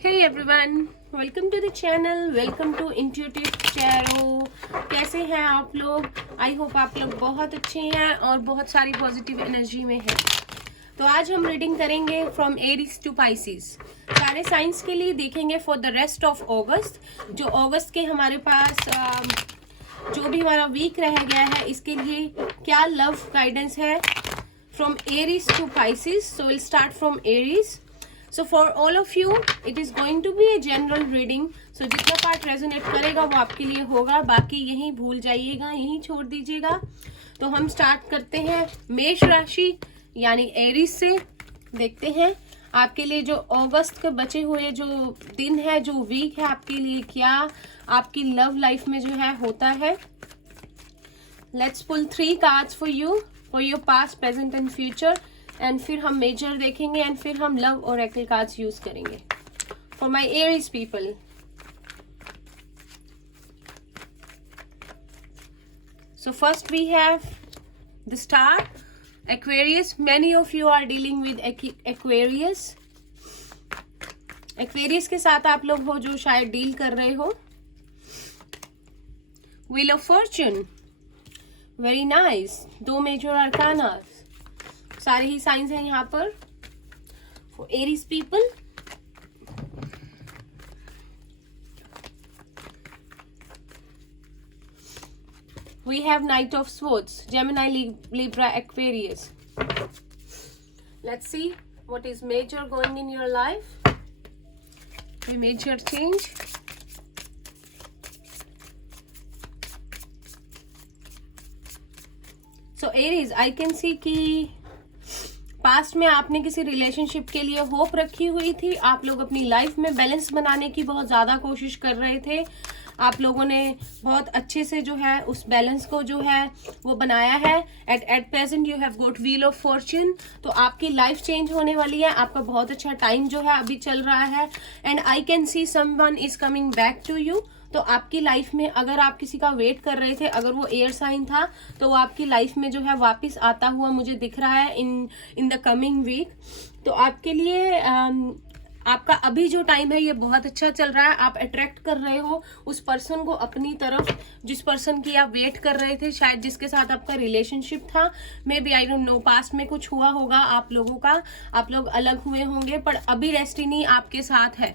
Hey everyone, welcome to the channel, welcome to Intuitive Tarot। कैसे हैं आप लोग? आई होप आप लोग बहुत अच्छे हैं और बहुत सारी पॉजिटिव एनर्जी में हैं। तो आज हम रीडिंग करेंगे फ्रॉम एरीज टू पाइसिस। सारे साइंस के लिए देखेंगे फॉर द रेस्ट ऑफ अगस्त। जो अगस्त के हमारे पास जो भी हमारा वीक रह गया है, इसके लिए क्या लव गाइडेंस है from Aries to Pisces. So will start from Aries. So for all of you, it is going to be a general reading. So जितना पार्ट रेजोनेट करेगा वो आपके लिए होगा, बाकी यहीं भूल जाइएगा, यहीं छोड़ दीजिएगा। तो हम स्टार्ट करते हैं मेष राशि यानी एरीज से। देखते हैं आपके लिए जो अगस्त के बचे हुए जो दिन है, जो वीक है, आपके लिए क्या आपकी लव लाइफ में जो है होता है। Let's pull 3 cards for you for your past, present and future. And फिर हम मेजर देखेंगे एंड फिर हम लव ओरेकल कार्ड्स यूज करेंगे for my Aries people. So first we have the star Aquarius. Many of you are dealing with Aquarius. Aquarius के साथ आप लोग हो जो शायद डील कर रहे हो। Wheel of fortune, very nice. 2 major arcana, सारे ही साइंस हैं यहाँ पर for Aries people. We have knight of swords, Gemini, Libra, Aquarius. Let's see what is major going in your life. The major change. So Aries, I can see कि past में आपने किसी relationship के लिए hope रखी हुई थी। आप लोग अपनी लाइफ में बैलेंस बनाने की बहुत ज़्यादा कोशिश कर रहे थे। आप लोगों ने बहुत अच्छे से जो है उस बैलेंस को जो है वो बनाया है। At present you have got wheel of Fortune. तो आपकी लाइफ चेंज होने वाली है। आपका बहुत अच्छा टाइम जो है अभी चल रहा है। And I can see someone is coming back to you. तो आपकी लाइफ में अगर आप किसी का वेट कर रहे थे, अगर वो एयर साइन था, तो वो आपकी लाइफ में जो है वापस आता हुआ मुझे दिख रहा है इन द कमिंग वीक। तो आपके लिए आपका अभी जो टाइम है ये बहुत अच्छा चल रहा है। आप अट्रैक्ट कर रहे हो उस पर्सन को अपनी तरफ, जिस पर्सन की आप वेट कर रहे थे, शायद जिसके साथ आपका रिलेशनशिप था। Maybe I don't know, past में कुछ हुआ होगा आप लोगों का, आप लोग अलग हुए होंगे, पर अभी डेस्टिनी आपके साथ है।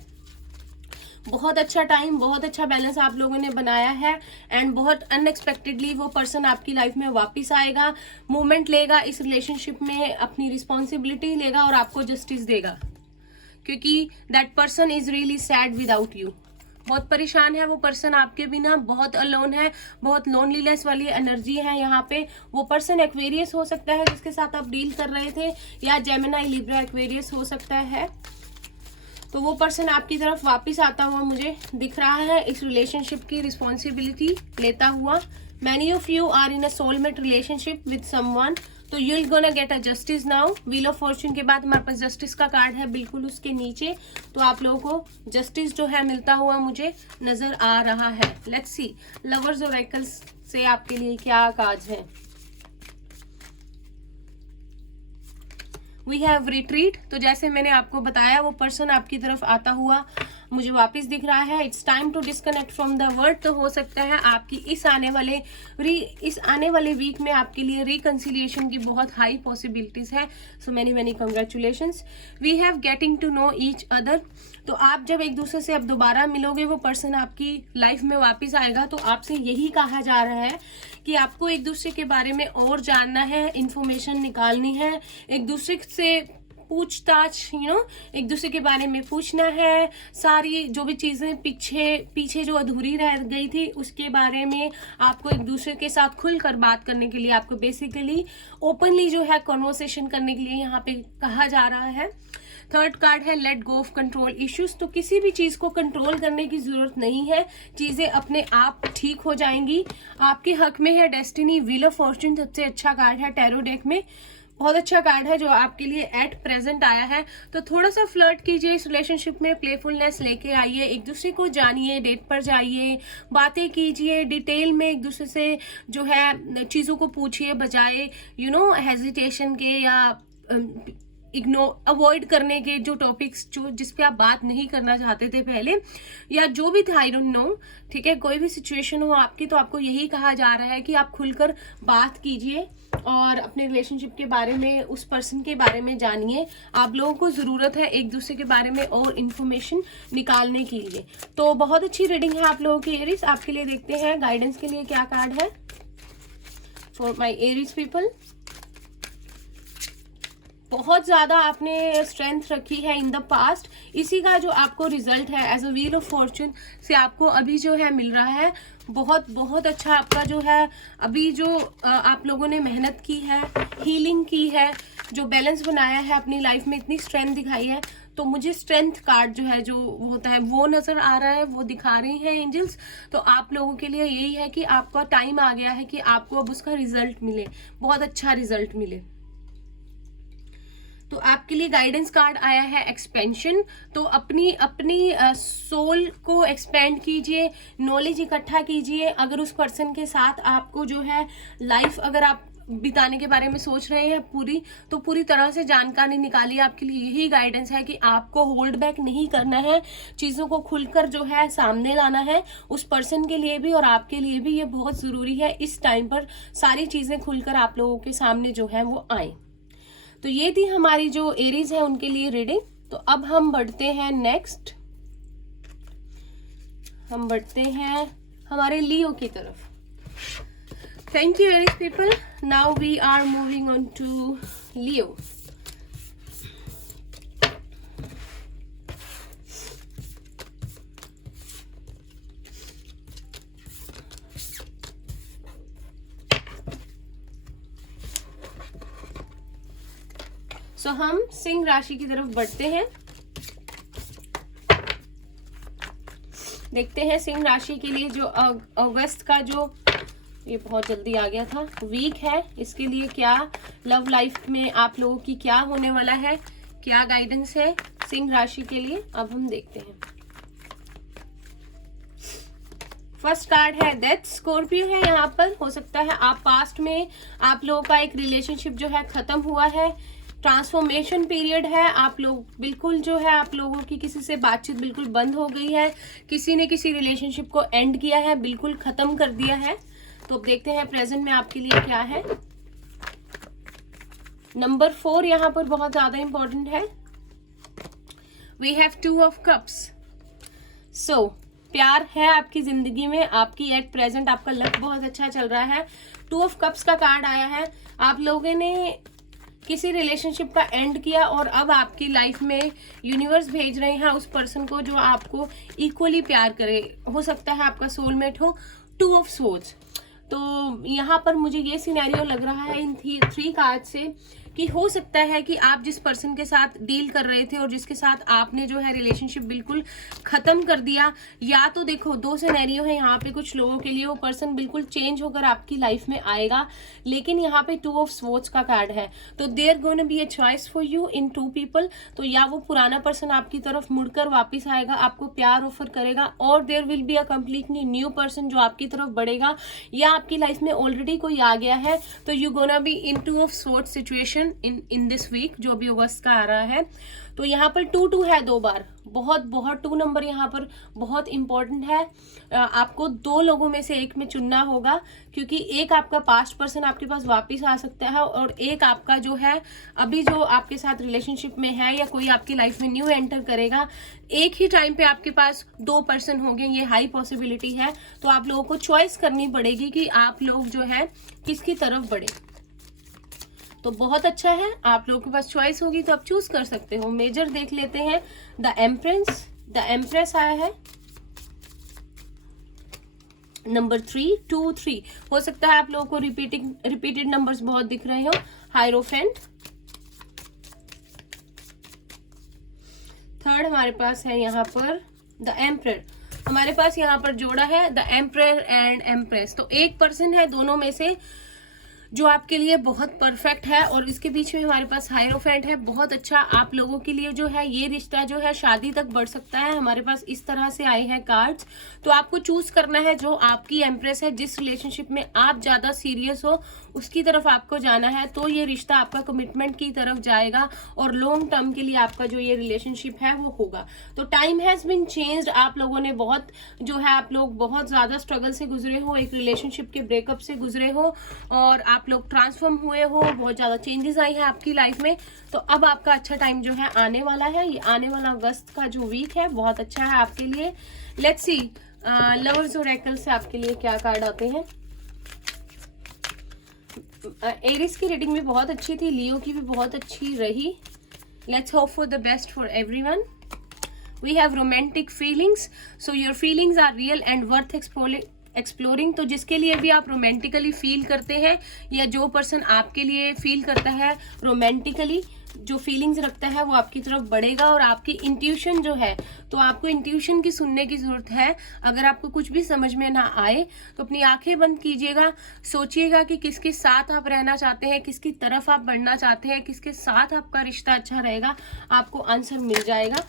बहुत अच्छा टाइम, बहुत अच्छा बैलेंस आप लोगों ने बनाया है। एंड बहुत अनएक्सपेक्टेडली वो पर्सन आपकी लाइफ में वापस आएगा, मूवमेंट लेगा इस रिलेशनशिप में, अपनी रिस्पॉन्सिबिलिटी लेगा और आपको जस्टिस देगा, क्योंकि that person is really sad without you. बहुत परेशान है वो पर्सन आपके बिना, बहुत अलोन है, बहुत लोनलीनेस वाली एनर्जी है यहाँ पे। वो पर्सन एक्वेरियस हो सकता है जिसके साथ आप डील कर रहे थे, या जेमिनी, लिब्रा, एक्वेरियस हो सकता है। तो वो पर्सन आपकी तरफ वापस आता हुआ मुझे दिख रहा है, इस रिलेशनशिप की रिस्पॉन्सिबिलिटी लेता हुआ। Many of you are in a soulmate relationship with someone, तो you will gonna get a justice now. Wheel of fortune के बाद हमारे पास जस्टिस का कार्ड है बिल्कुल उसके नीचे। तो आप लोगों को जस्टिस जो है मिलता हुआ मुझे नजर आ रहा है। लेट्स सी लवर्स ओरेकल्स से आपके लिए क्या कार्ड्स हैं। We have retreat. तो जैसे मैंने आपको बताया, वो पर्सन आपकी तरफ आता हुआ मुझे वापस दिख रहा है। It's time to disconnect from the world. तो हो सकता है आपकी इस आने वाले वीक में आपके लिए रिकंसिलिएशन की बहुत हाई पॉसिबिलिटीज है। So many congratulations. We have getting to know each other. तो आप जब एक दूसरे से अब दोबारा मिलोगे, वो पर्सन आपकी लाइफ में वापस आएगा, तो आपसे यही कहा जा रहा है कि आपको एक दूसरे के बारे में और जानना है, इंफॉर्मेशन निकालनी है, एक दूसरे से पूछताछ, एक दूसरे के बारे में पूछना है। सारी जो भी चीजें पीछे जो अधूरी रह गई थी, उसके बारे में आपको एक दूसरे के साथ खुलकर बात करने के लिए, आपको बेसिकली ओपनली जो है कॉन्वर्सेशन करने के लिए यहाँ पे कहा जा रहा है। थर्ड कार्ड है let go of control issues. तो किसी भी चीज को कंट्रोल करने की जरूरत नहीं है, चीजें अपने आप ठीक हो जाएंगी। आपके हक में है डेस्टिनी। व्हील ऑफ फॉर्च्यून सबसे अच्छा कार्ड है टैरो डेक में, बहुत अच्छा कार्ड है जो आपके लिए एट प्रेजेंट आया है। तो थोड़ा सा फ्लर्ट कीजिए इस रिलेशनशिप में, प्लेफुलनेस लेके आइए, एक दूसरे को जानिए, डेट पर जाइए, बातें कीजिए, डिटेल में एक दूसरे से जो है चीजों को पूछिए, बजाय हेजिटेशन के या अवॉइड करने के जो टॉपिक्स जो जिस पे आप बात नहीं करना चाहते थे पहले, या जो भी था, आई डोंट नो, ठीक है, कोई भी सिचुएशन हो आपकी, तो आपको यही कहा जा रहा है कि आप खुलकर बात कीजिए और अपने रिलेशनशिप के बारे में, उस पर्सन के बारे में जानिए। आप लोगों को जरूरत है एक दूसरे के बारे में और इन्फॉर्मेशन निकालने के लिए। तो बहुत अच्छी रीडिंग है आप लोगों की एरीज। आपके लिए देखते हैं गाइडेंस के लिए क्या कार्ड है फॉर माय एरीज पीपल। बहुत ज्यादा आपने स्ट्रेंथ रखी है इन द पास्ट, इसी का जो आपको रिजल्ट है as a wheel of fortune से आपको अभी जो है मिल रहा है। बहुत बहुत अच्छा आपका जो है अभी जो आप लोगों ने मेहनत की है, हीलिंग की है, जो बैलेंस बनाया है अपनी लाइफ में, इतनी स्ट्रेंथ दिखाई है, तो मुझे स्ट्रेंथ कार्ड जो है जो होता है वो नजर आ रहा है, वो दिखा रही हैं एंजल्स। तो आप लोगों के लिए यही है कि आपका टाइम आ गया है कि आपको अब उसका रिजल्ट मिले, बहुत अच्छा रिजल्ट मिले। तो आपके लिए गाइडेंस कार्ड आया है एक्सपेंशन। तो अपनी सोल को एक्सपेंड कीजिए, नॉलेज इकट्ठा कीजिए। अगर उस पर्सन के साथ आपको जो है लाइफ अगर आप बिताने के बारे में सोच रहे हैं पूरी, तो पूरी तरह से जानकारी निकालिए। आपके लिए यही गाइडेंस है कि आपको होल्ड बैक नहीं करना है, चीजों को खुलकर जो है सामने लाना है। उस पर्सन के लिए भी और आपके लिए भी ये बहुत जरूरी है, इस टाइम पर सारी चीजें खुलकर आप लोगों के सामने जो है वो आए। तो ये थी हमारी जो एरीज है उनके लिए रीडिंग। तो अब हम बढ़ते हैं नेक्स्ट, हम बढ़ते हैं हमारे लियो की तरफ। Thank you Aries people. Now we are moving on to Leo. तो हम सिंह राशि की तरफ बढ़ते हैं। देखते हैं सिंह राशि के लिए जो अगस्त का जो, ये बहुत जल्दी आ गया था, वीक है, इसके लिए क्या लव लाइफ में आप लोगों की क्या होने वाला है, क्या गाइडेंस है सिंह राशि के लिए, अब हम देखते हैं। फर्स्ट कार्ड है डेथ। स्कॉर्पियो है यहाँ पर। हो सकता है आप पास्ट में आप लोगों का एक रिलेशनशिप जो है खत्म हुआ है, ट्रांसफॉर्मेशन पीरियड है। आप लोग बिल्कुल जो है आप लोगों की किसी से बातचीत बिल्कुल बंद हो गई है, किसी ने किसी रिलेशनशिप को एंड किया है, बिल्कुल खत्म कर दिया है। तो अब देखते हैं प्रेजेंट में आपके लिए क्या है। नंबर 4 यहाँ पर बहुत ज्यादा इंपॉर्टेंट है। We have 2 of cups. So प्यार है आपकी जिंदगी में, आपकी एट प्रेजेंट आपका लक बहुत अच्छा चल रहा है। 2 ऑफ कप्स का कार्ड आया है। आप लोगों ने किसी रिलेशनशिप का एंड किया और अब आपकी लाइफ में यूनिवर्स भेज रहे हैं उस पर्सन को जो आपको इक्वली प्यार करे। हो सकता है आपका सोलमेट हो। 2 ऑफ सोर्ड्स। तो यहाँ पर मुझे ये सिनेरियो लग रहा है इन 3 कार्ड से कि हो सकता है कि आप जिस पर्सन के साथ डील कर रहे थे और जिसके साथ आपने जो है रिलेशनशिप बिल्कुल खत्म कर दिया, या तो देखो 2 सिनेरियो है यहाँ पे। कुछ लोगों के लिए वो पर्सन बिल्कुल चेंज होकर आपकी लाइफ में आएगा, लेकिन यहाँ पे 2 ऑफ स्वॉर्ड्स का कार्ड है। तो there gonna be a choice for you in 2 people. तो या वो पुराना पर्सन आपकी तरफ मुड़कर वापिस आएगा, आपको प्यार ऑफर करेगा, और there will be a completely new person जो आपकी तरफ बढ़ेगा, या आपकी लाइफ में ऑलरेडी कोई आ गया है। तो you gonna be in 2 of swords situation in this week, जो भी अगस्त का आ रहा है। तो यहाँ पर 2 है 2 बार। बहुत 2 नंबर यहाँ पर बहुत इंपॉर्टेंट है। आपको 2 लोगों में से एक में चुनना होगा, क्योंकि एक आपका पास्ट पर्सन आपके पास वापस आ सकता है और एक आपका जो है अभी जो आपके साथ रिलेशनशिप में है, या कोई आपकी लाइफ में न्यू एंटर करेगा। एक ही टाइम पे आपके पास 2 पर्सन होंगे, ये हाई पॉसिबिलिटी है। तो आप लोगों को चॉइस करनी पड़ेगी कि आप लोग जो है किसकी तरफ बढ़े। तो बहुत अच्छा है, आप लोगों के पास चॉइस होगी तो आप चूज कर सकते हो। मेजर देख लेते हैं। द एम्प्रेस आया है। नंबर 3 2 3। हो सकता है आप लोगों को रिपीटेड नंबर्स बहुत दिख रहे हो। हायरोफेंट। थर्ड हमारे पास है यहाँ पर द एम्परर। हमारे पास यहाँ पर जोड़ा है द एम्परर एंड एम्प्रेस। तो एक पर्सन है दोनों में से जो आपके लिए बहुत परफेक्ट है। और इसके बीच में हमारे पास हायरोफेंट है, बहुत अच्छा आप लोगों के लिए जो है ये रिश्ता जो है शादी तक बढ़ सकता है। हमारे पास इस तरह से आए हैं कार्ड्स। तो आपको चूज करना है जो आपकी एम्प्रेस है, जिस रिलेशनशिप में आप ज्यादा सीरियस हो उसकी तरफ आपको जाना है, तो ये रिश्ता आपका कमिटमेंट की तरफ जाएगा और लॉन्ग टर्म के लिए आपका जो ये रिलेशनशिप है वो होगा। तो टाइम हैज बीन चेंज्ड। आप लोगों ने बहुत जो है, आप लोग बहुत ज्यादा स्ट्रगल से गुजरे हो, एक रिलेशनशिप के ब्रेकअप से गुजरे हो और आप लोग ट्रांसफॉर्म हुए हो, बहुत ज्यादा चेंजेस आई है आपकी लाइफ में। तो अब आपका अच्छा टाइम जो है आने वाला है। ये आने वाला अगस्त का जो वीक है बहुत अच्छा है आपके लिए। लेट्स सी लवर्स ओरेकल से आपके लिए क्या कार्ड आते हैं। एरिस की रीडिंग भी बहुत अच्छी थी, लियो की भी बहुत अच्छी रही। Let's hope for the best for everyone. We have romantic feelings, so your feelings are real and worth exploring. तो जिसके लिए भी आप रोमांटिकली फील करते हैं या जो पर्सन आपके लिए फील करता है रोमांटिकली, जो फीलिंग्स रखता है वो आपकी तरफ बढ़ेगा। और आपकी इंट्यूशन जो है, तो आपको इंट्यूशन की सुनने की जरूरत है। अगर आपको कुछ भी समझ में ना आए तो अपनी आंखें बंद कीजिएगा, सोचिएगा कि किसके साथ आप रहना चाहते हैं, किसकी तरफ आप बढ़ना चाहते हैं, किसके साथ आपका रिश्ता अच्छा रहेगा, आपको आंसर मिल जाएगा।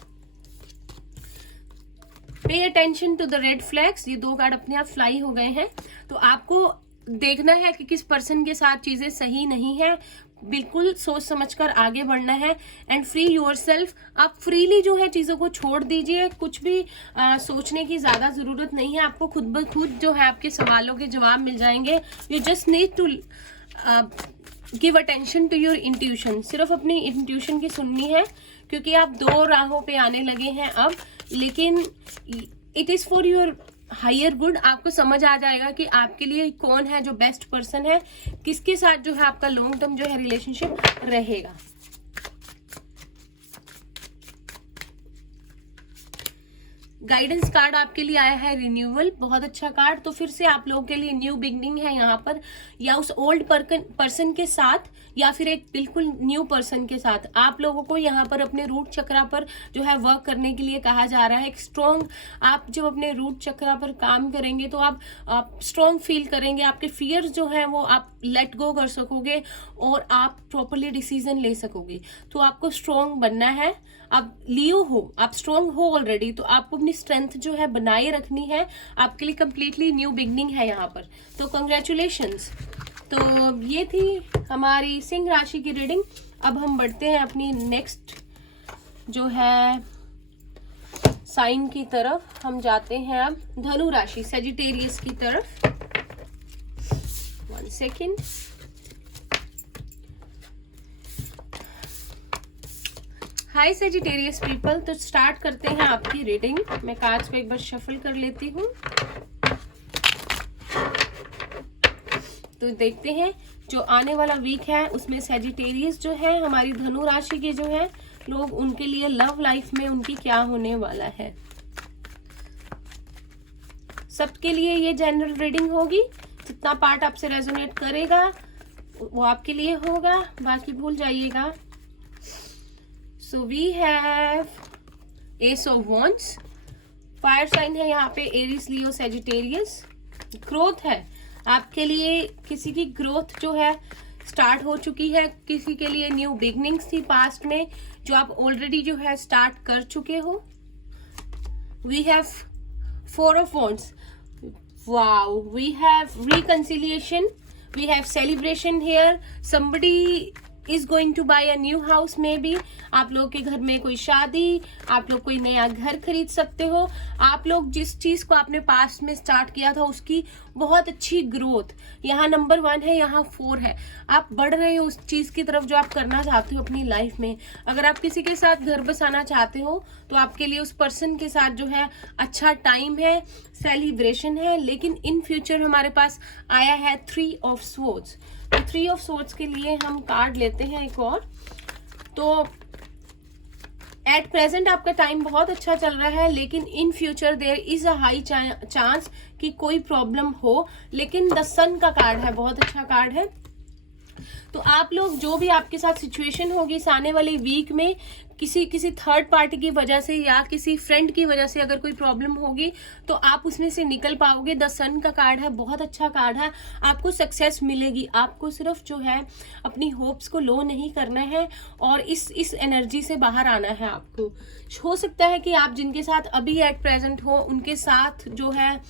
Pay attention to the red flags, ये 2 कार्ड अपने आप फ्लाई हो गए हैं। तो आपको देखना है कि किस पर्सन के साथ चीजें सही नहीं है, बिल्कुल सोच समझकर आगे बढ़ना है। एंड फ्री योरसेल्फ, आप फ्रीली जो है चीजों को छोड़ दीजिए, कुछ भी सोचने की ज्यादा जरूरत नहीं है। आपको खुद ब खुद जो है आपके सवालों के जवाब मिल जाएंगे। You just need to give attention to your intuition. सिर्फ अपनी इंट्यूशन की सुननी है, क्योंकि आप 2 राहों पे आने लगे हैं अब, लेकिन it is for your higher good. आपको समझ आ जाएगा कि आपके लिए कौन है जो बेस्ट पर्सन है, किसके साथ जो है आपका लॉन्ग टर्म जो है रिलेशनशिप रहेगा। गाइडेंस कार्ड आपके लिए आया है रिन्यूअल, बहुत अच्छा कार्ड। तो फिर से आप लोगों के लिए न्यू बिगनिंग है यहाँ पर, या उस ओल्ड पर्सन के साथ या फिर एक बिल्कुल न्यू पर्सन के साथ आप लोगों को यहाँ पर अपने रूट चक्रा पर जो है वर्क करने के लिए कहा जा रहा है। एक स्ट्रॉन्ग, आप जब अपने रूट चक्रा पर काम करेंगे तो आप स्ट्रॉन्ग फील करेंगे, आपके फियर्स जो है वो आप लेट गो कर सकोगे और आप प्रॉपरली डिसीजन ले सकोगे। तो आपको स्ट्रॉन्ग बनना है। आप लियो हो, आप स्ट्रॉन्ग हो ऑलरेडी, तो आपको अपनी स्ट्रेंथ जो है बनाए रखनी है। आपके लिए कंप्लीटली न्यू बिगनिंग है यहाँ पर, तो कंग्रेचुलेशंस। तो ये थी हमारी सिंह राशि की रीडिंग। अब हम बढ़ते हैं अपनी नेक्स्ट जो है साइन की तरफ। हम जाते हैं अब धनु राशि, सेजिटेरियस की तरफ। 1 सेकेंड। हाय सेजिटेरियस पीपल, तो स्टार्ट करते हैं आपकी रीडिंग। मैं कार्ड्स को एक बार शफल कर लेती हूँ। तो देखते हैं जो आने वाला वीक है उसमें सेजिटेरियस जो है, हमारी धनु राशि के जो है लोग, उनके लिए लव लाइफ में उनकी क्या होने वाला है। सबके लिए ये जनरल रीडिंग होगी। जितना पार्ट आपसे रेजोनेट करेगा वो आपके लिए होगा, बाकी भूल जाइएगा। So we have ace of wands, fire sign है यहाँ पे, एरिस, लियो, सेजिटेरियस। ग्रोथ है आपके लिए, किसी की ग्रोथ जो है स्टार्ट हो चुकी है, किसी के लिए न्यू बिगनिंग्स थी पास्ट में जो आप ऑलरेडी जो है स्टार्ट कर चुके हो। We have 4 of wands, wow. We have reconciliation, we have celebration here. Somebody is going to buy a new house, maybe आप लोग के घर में कोई शादी, आप लोग कोई नया घर खरीद सकते हो। आप लोग जिस चीज को आपने पास्ट में स्टार्ट किया था उसकी बहुत अच्छी ग्रोथ, यहाँ नंबर 1 है, यहाँ 4 है। आप बढ़ रहे हो उस चीज की तरफ जो आप करना चाहते हो अपनी लाइफ में। अगर आप किसी के साथ घर बसाना चाहते हो तो आपके लिए उस पर्सन के साथ जो है अच्छा टाइम है, सेलिब्रेशन है। लेकिन इन फ्यूचर हमारे पास आया है 3 ऑफ स्वॉर्ड्स। तो 3 ऑफ स्वॉर्ड्स के लिए हम कार्ड लेते हैं एक और। तो एट प्रेजेंट आपका टाइम बहुत अच्छा चल रहा है, लेकिन in future there is a high chance कि कोई प्रॉब्लम हो। लेकिन द सन का कार्ड है, बहुत अच्छा कार्ड है। तो आप लोग जो भी आपके साथ सिचुएशन होगी इस आने वाली वीक में, किसी थर्ड पार्टी की वजह से या किसी फ्रेंड की वजह से अगर कोई प्रॉब्लम होगी तो आप उसमें से निकल पाओगे। द सन का कार्ड है, बहुत अच्छा कार्ड है, आपको सक्सेस मिलेगी। आपको सिर्फ जो है अपनी होप्स को लो नहीं करना है और इस एनर्जी से बाहर आना है आपको। हो सकता है कि आप जिनके साथ अभी एट प्रेजेंट हो उनके साथ जो है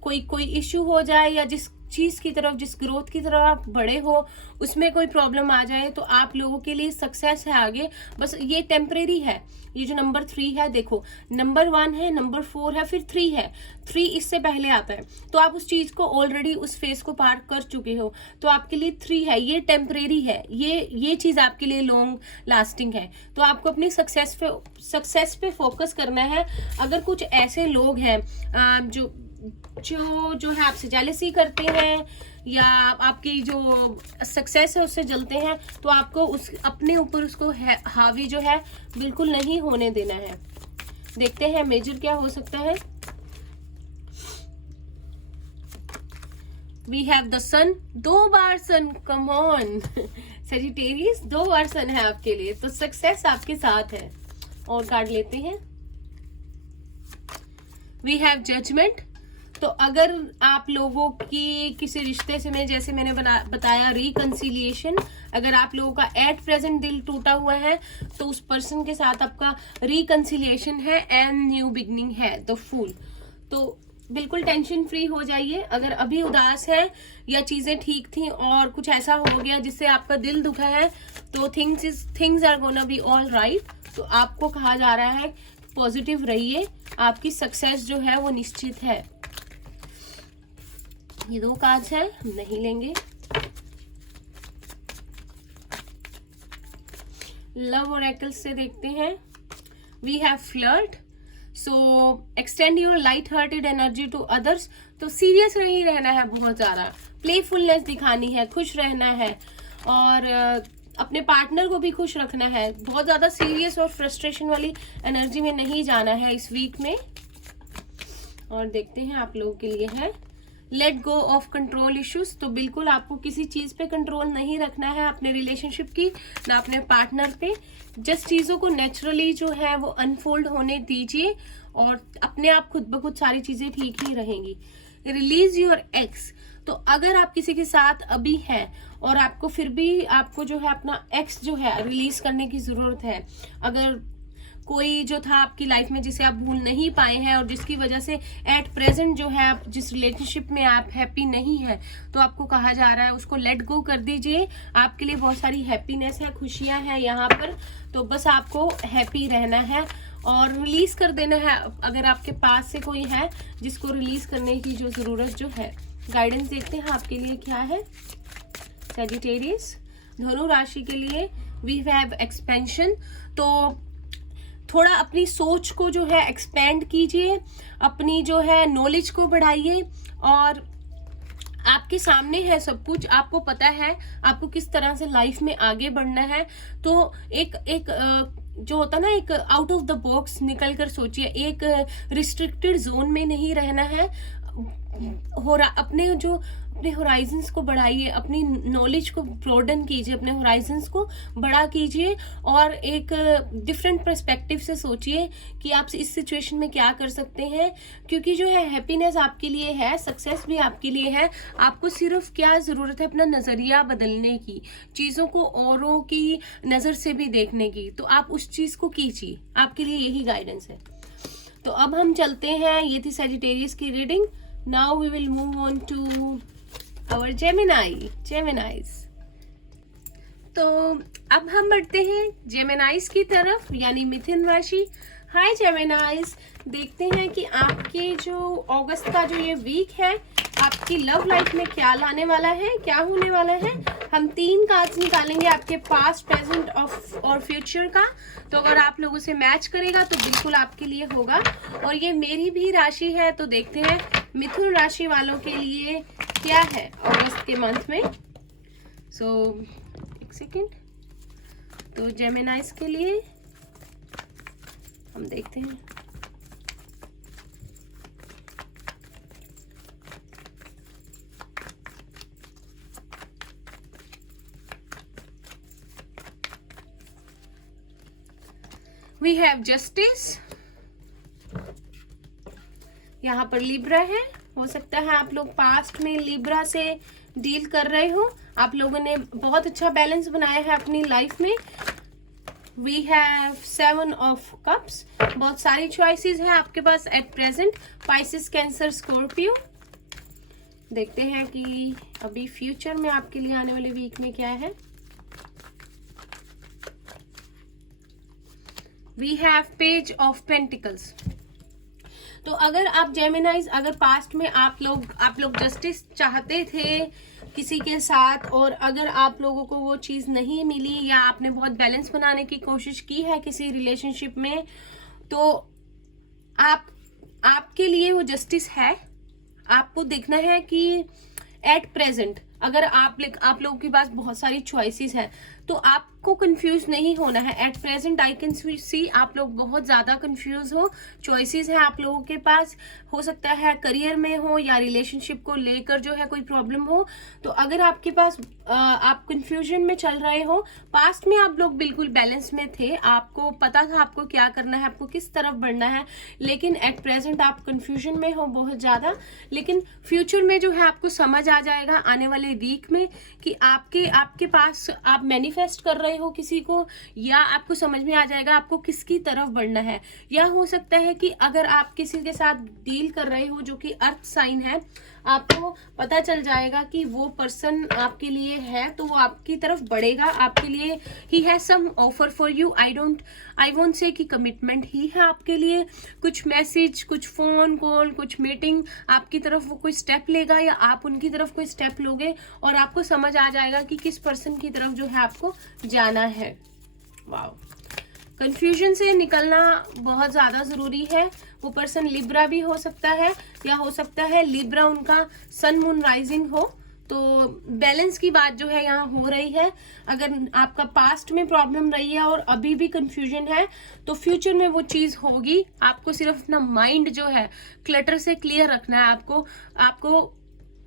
कोई इश्यू हो जाए, या जिस चीज की तरफ, जिस ग्रोथ की तरफ आप बड़े हो उसमें कोई प्रॉब्लम आ जाए, तो आप लोगों के लिए सक्सेस है आगे। बस ये टेम्परेरी है। ये जो नंबर 3 है, देखो नंबर 1 है, नंबर 4 है, फिर 3 है। 3 इससे पहले आता है, तो आप उस चीज को ऑलरेडी उस फेज को पार कर चुके हो, तो आपके लिए 3 है। ये टेम्परेरी है, ये चीज आपके लिए लॉन्ग लास्टिंग है। तो आपको अपनी सक्सेस पे फोकस करना है। अगर कुछ ऐसे लोग हैं जो है आपसे जेलसी करते हैं या आपकी जो सक्सेस है उससे जलते हैं, तो आपको अपने ऊपर उसको हावी जो है बिल्कुल नहीं होने देना है। देखते हैं मेजर क्या हो सकता है। वी हैव द सन, 2 बार सन, कम ऑन सजिटेरियस, 2 बार सन है आपके लिए, तो सक्सेस आपके साथ है। और कार्ड लेते हैं। We have judgement. तो अगर आप लोगों की किसी रिश्ते से में, जैसे मैंने बताया, रिकंसिलिएशन, अगर आप लोगों का एट प्रेजेंट दिल टूटा हुआ है तो उस पर्सन के साथ आपका रिकंसिलिएशन है एंड न्यू बिगनिंग है, द फूल। तो बिल्कुल टेंशन फ्री हो जाइए। अगर अभी उदास है या चीजें ठीक थी और कुछ ऐसा हो गया जिससे आपका दिल दुखा है, तो things are gonna be all right. तो आपको कहा जा रहा है पॉजिटिव रहिए, आपकी सक्सेस जो है वो निश्चित है। ये 2 कार्ड्स है, हम नहीं लेंगे। लव ओरेकल से देखते हैं। We have flirt, so extend your light hearted energy to others. तो सीरियस नहीं रहना है, बहुत ज्यादा प्लेफुलनेस दिखानी है, खुश रहना है और अपने पार्टनर को भी खुश रखना है। बहुत ज्यादा सीरियस और फ्रस्ट्रेशन वाली एनर्जी में नहीं जाना है इस वीक में। और देखते हैं आप लोगों के लिए है let go of control issues. तो बिल्कुल आपको किसी चीज पे कंट्रोल नहीं रखना है, अपने रिलेशनशिप की ना अपने पार्टनर पे। जस्ट चीजों को नेचुरली जो है वो अनफोल्ड होने दीजिए और अपने आप खुद ब खुद सारी चीजें ठीक ही रहेंगी। Release your x. तो अगर आप किसी के साथ अभी हैं और आपको फिर भी आपको जो है अपना एक्स जो है रिलीज करने की जरूरत है, अगर कोई जो था आपकी लाइफ में जिसे आप भूल नहीं पाए हैं और जिसकी वजह से एट प्रेजेंट जो है आप जिस रिलेशनशिप में आप हैप्पी नहीं है, तो आपको कहा जा रहा है उसको लेट गो कर दीजिए। आपके लिए बहुत सारी हैप्पीनेस है, खुशियां हैं यहाँ पर, तो बस आपको हैप्पी रहना है और रिलीज कर देना है। अगर आपके पास से कोई है जिसको रिलीज करने की जो जरूरत जो है। गाइडेंस देखते हैं आपके लिए क्या है। सैजिटेरियस, धनु राशि के लिए वी हैव एक्सपेंशन। तो थोड़ा अपनी सोच को जो है एक्सपेंड कीजिए, अपनी जो है नॉलेज को बढ़ाइए और आपके सामने है सब कुछ, आपको पता है आपको किस तरह से लाइफ में आगे बढ़ना है। तो एक जो होता ना, एक आउट ऑफ द बॉक्स निकल कर सोचिए, एक रिस्ट्रिक्टेड जोन में नहीं रहना है। अपने होराइजन्स को बढ़ाइए, अपनी नॉलेज को ब्रॉडन कीजिए, अपने होराइजन्स को बड़ा कीजिए और एक डिफरेंट पर्सपेक्टिव से सोचिए कि आप इस सिचुएशन में क्या कर सकते हैं। क्योंकि जो है हैप्पीनेस आपके लिए है, सक्सेस भी आपके लिए है। आपको सिर्फ क्या जरूरत है, अपना नजरिया बदलने की, चीजों को औरों की नजर से भी देखने की। तो आप उस चीज को कीजिए, आपके लिए यही गाइडेंस है। तो अब हम चलते हैं, ये थी सैजिटेरियस की reading. Now we will move on to our Geminis. तो अब हम बढ़ते हैं जेमिनाइज की तरफ, यानी मिथुन राशि। हाय जेमिनाइज, देखते हैं कि आपके जो अगस्त का जो ये वीक है आपकी लव लाइफ में क्या लाने वाला है, क्या होने वाला है। हम 3 कार्ड्स निकालेंगे आपके पास्ट, प्रेजेंट और फ्यूचर का। तो अगर आप लोगों से मैच करेगा तो बिल्कुल आपके लिए होगा। और ये मेरी भी राशि है, तो देखते हैं मिथुन राशि वालों के लिए क्या है अगस्त के मंथ में। एक सेकेंड। तो जेमिनाइज के लिए हम देखते हैं। वी हैव जस्टिस, यहाँ पर लिब्रा है। हो सकता है आप लोग पास्ट में लिब्रा से डील कर रहे हो। आप लोगों ने बहुत अच्छा बैलेंस बनाया है अपनी लाइफ में। वी हैव 7 ऑफ कप्स, बहुत सारी चॉइसेस हैं आपके पास at present. Pisces, cancer, Scorpio. देखते हैं कि अभी फ्यूचर में आपके लिए आने वाले वीक में क्या है। We have page of pentacles. तो अगर आप जेमिनाइज, अगर पास्ट में आप लोग जस्टिस चाहते थे किसी के साथ, और अगर आप लोगों को वो चीज नहीं मिली, या आपने बहुत बैलेंस बनाने की कोशिश की है किसी रिलेशनशिप में, तो आपके लिए वो जस्टिस है। आपको देखना है कि एट प्रेजेंट अगर आप लोगों के पास बहुत सारी चॉइसेस हैं, तो आपको कंफ्यूज नहीं होना है। एट प्रेजेंट आई कैन सी आप लोग बहुत ज्यादा कंफ्यूज हो। चॉइसेस है आप लोगों के पास, हो सकता है करियर में हो या रिलेशनशिप को लेकर जो है कोई प्रॉब्लम हो। तो अगर आपके पास आप कंफ्यूजन में चल रहे हो, पास्ट में आप लोग बिल्कुल बैलेंस में थे, आपको पता था आपको क्या करना है, आपको किस तरफ बढ़ना है, लेकिन एट प्रेजेंट आप कंफ्यूजन में हो बहुत ज्यादा। लेकिन फ्यूचर में जो है आपको समझ आ जाएगा आने वाले वीक में कि आपके पास आप मैनिफेस्ट कर रहे हो किसी को, या आपको समझ में आ जाएगा आपको किसकी तरफ बढ़ना है। या हो सकता है कि अगर आप किसी के साथ डील कर रहे हो जो कि अर्थ साइन है, आपको पता चल जाएगा कि वो पर्सन आपके लिए है, तो वो आपकी तरफ बढ़ेगा आपके लिए। He has some offer for you. I won't say कि कमिटमेंट ही है आपके लिए। कुछ मैसेज, कुछ फोन कॉल, कुछ मीटिंग, आपकी तरफ वो कोई स्टेप लेगा या आप उनकी तरफ कोई स्टेप लोगे, और आपको समझ आ जाएगा कि किस पर्सन की तरफ जो है आपको जाना है। वाओ, कंफ्यूजन से निकलना बहुत ज्यादा जरूरी है। वो पर्सन लिब्रा भी हो सकता है, या हो सकता है लिब्रा उनका सन मून राइजिंग हो। तो बैलेंस की बात जो है यहाँ हो रही है। अगर आपका पास्ट में प्रॉब्लम रही है और अभी भी कंफ्यूजन है, तो फ्यूचर में वो चीज होगी। आपको सिर्फ अपना माइंड जो है क्लटर से क्लियर रखना है। आपको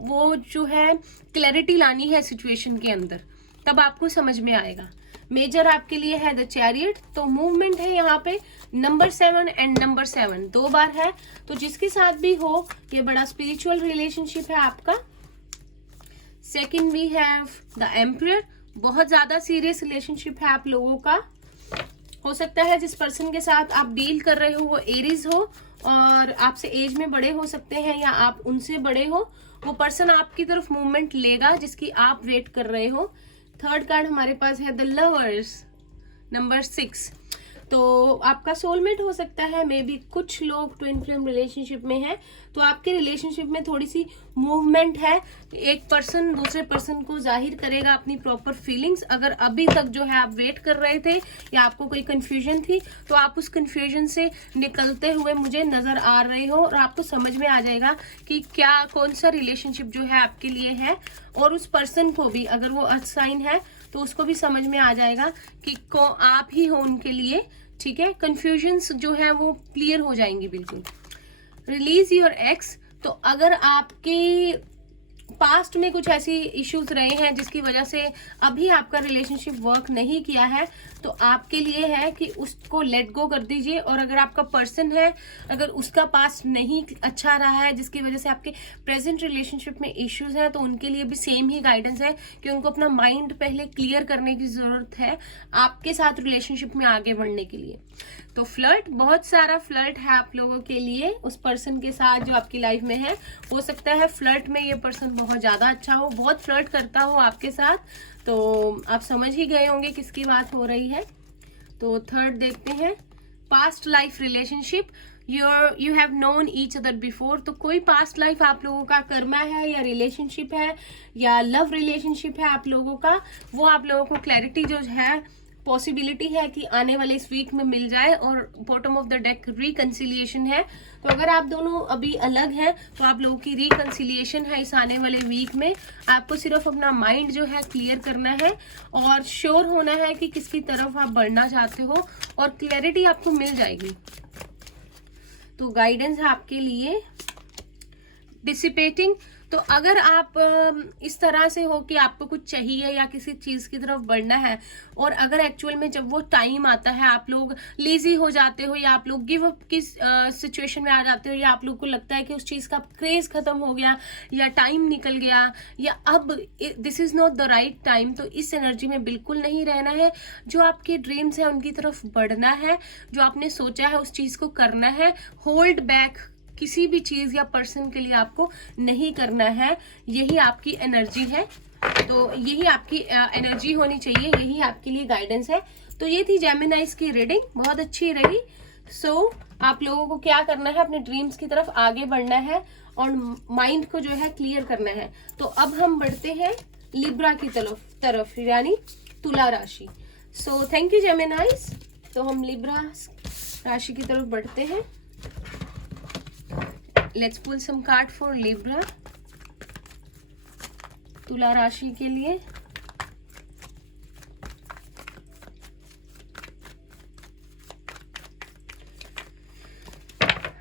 वो जो है क्लैरिटी लानी है सिचुएशन के अंदर, तब आपको समझ में आएगा। मेजर आपके लिए है द चैरियट। तो मूवमेंट है यहाँ पे नंबर 7 एंड नंबर 7 2 बार है। तो जिसके साथ भी हो, ये बड़ा स्पिरिचुअल रिलेशनशिप है आपका। Second we have the emperor, बहुत ज्यादा सीरियस रिलेशनशिप है आप लोगों का। हो सकता है जिस पर्सन के साथ आप डील कर रहे हो वो एरीज हो, और आपसे एज में बड़े हो सकते हैं, या आप उनसे बड़े हो। वो पर्सन आपकी तरफ मूवमेंट लेगा जिसकी आप वेट कर रहे हो। थर्ड कार्ड हमारे पास है द लवर्स, नंबर 6। तो आपका सोलमेट हो सकता है, मे बी कुछ लोग ट्विन फ्लेम रिलेशनशिप में है, तो आपके रिलेशनशिप में थोड़ी सी मूवमेंट है। एक पर्सन दूसरे पर्सन को जाहिर करेगा अपनी प्रॉपर फीलिंग्स। अगर अभी तक जो है आप वेट कर रहे थे या आपको कोई कंफ्यूजन थी, तो आप उस कंफ्यूजन से निकलते हुए मुझे नजर आ रहे हो, और आपको समझ में आ जाएगा कि क्या कौन सा रिलेशनशिप जो है आपके लिए है। और उस पर्सन को भी, अगर वो अर्थ साइन है, तो उसको भी समझ में आ जाएगा कि आप ही हो उनके लिए। ठीक है, कंफ्यूजन्स जो है वो क्लियर हो जाएंगी बिल्कुल। Release your x. तो अगर आपके पास्ट में कुछ ऐसी इश्यूज रहे हैं जिसकी वजह से अभी आपका रिलेशनशिप वर्क नहीं किया है, तो आपके लिए है कि उसको लेट गो कर दीजिए। और अगर आपका पर्सन है, अगर उसका पास्ट नहीं अच्छा रहा है जिसकी वजह से आपके प्रेजेंट रिलेशनशिप में इश्यूज हैं, तो उनके लिए भी सेम ही गाइडेंस है कि उनको अपना माइंड पहले क्लियर करने की जरूरत है आपके साथ रिलेशनशिप में आगे बढ़ने के लिए। तो फ्लर्ट, बहुत सारा फ्लर्ट है आप लोगों के लिए उस पर्सन के साथ जो आपकी लाइफ में है। हो सकता है फ्लर्ट में ये पर्सन बहुत ज्यादा अच्छा हो, बहुत फ्लर्ट करता हो आपके साथ, तो आप समझ ही गए होंगे किसकी बात हो रही है। तो थर्ड देखते हैं, past life relationship. You have known each other before. तो कोई पास्ट लाइफ आप लोगों का कर्मा है, या रिलेशनशिप है, या लव रिलेशनशिप है आप लोगों का, वो आप लोगों को क्लैरिटी जो है, पॉसिबिलिटी है कि आने वाले इस वीक में मिल जाए। और bottom of the deck reconciliation है। तो अगर आप दोनों अभी अलग हैं, तो आप लोगों की रिकंसिलिएशन है इस आने वाले वीक में। आपको सिर्फ अपना माइंड जो है क्लियर करना है, और श्योर होना है कि किसकी तरफ आप बढ़ना चाहते हो, और क्लैरिटी आपको मिल जाएगी। तो गाइडेंस है आपके लिए डिसिपेटिंग। तो अगर आप इस तरह से हो कि आपको कुछ चाहिए या किसी चीज की तरफ बढ़ना है, और अगर एक्चुअल में जब वो टाइम आता है आप लोग लेजी हो जाते हो, या आप लोग गिव अप की सिचुएशन में आ जाते हो, या आप लोग को लगता है कि उस चीज का क्रेज खत्म हो गया, या टाइम निकल गया, या अब this is not the right time, तो इस एनर्जी में बिल्कुल नहीं रहना है। जो आपके ड्रीम्स है उनकी तरफ बढ़ना है, जो आपने सोचा है उस चीज को करना है। होल्ड बैक किसी भी चीज या पर्सन के लिए आपको नहीं करना है। यही आपकी एनर्जी है, तो यही आपकी एनर्जी होनी चाहिए, यही आपके लिए गाइडेंस है। तो ये थी जेमिनाइज की रीडिंग, बहुत अच्छी रही। सो आप लोगों को क्या करना है, अपने ड्रीम्स की तरफ आगे बढ़ना है और माइंड को जो है क्लियर करना है। तो अब हम बढ़ते हैं लिब्रा की तरफ यानी तुला राशि। So thank you Geminis. तो हम लिब्रा राशि की तरफ बढ़ते हैं। Let's pull some card for Libra, तुला राशि के लिए।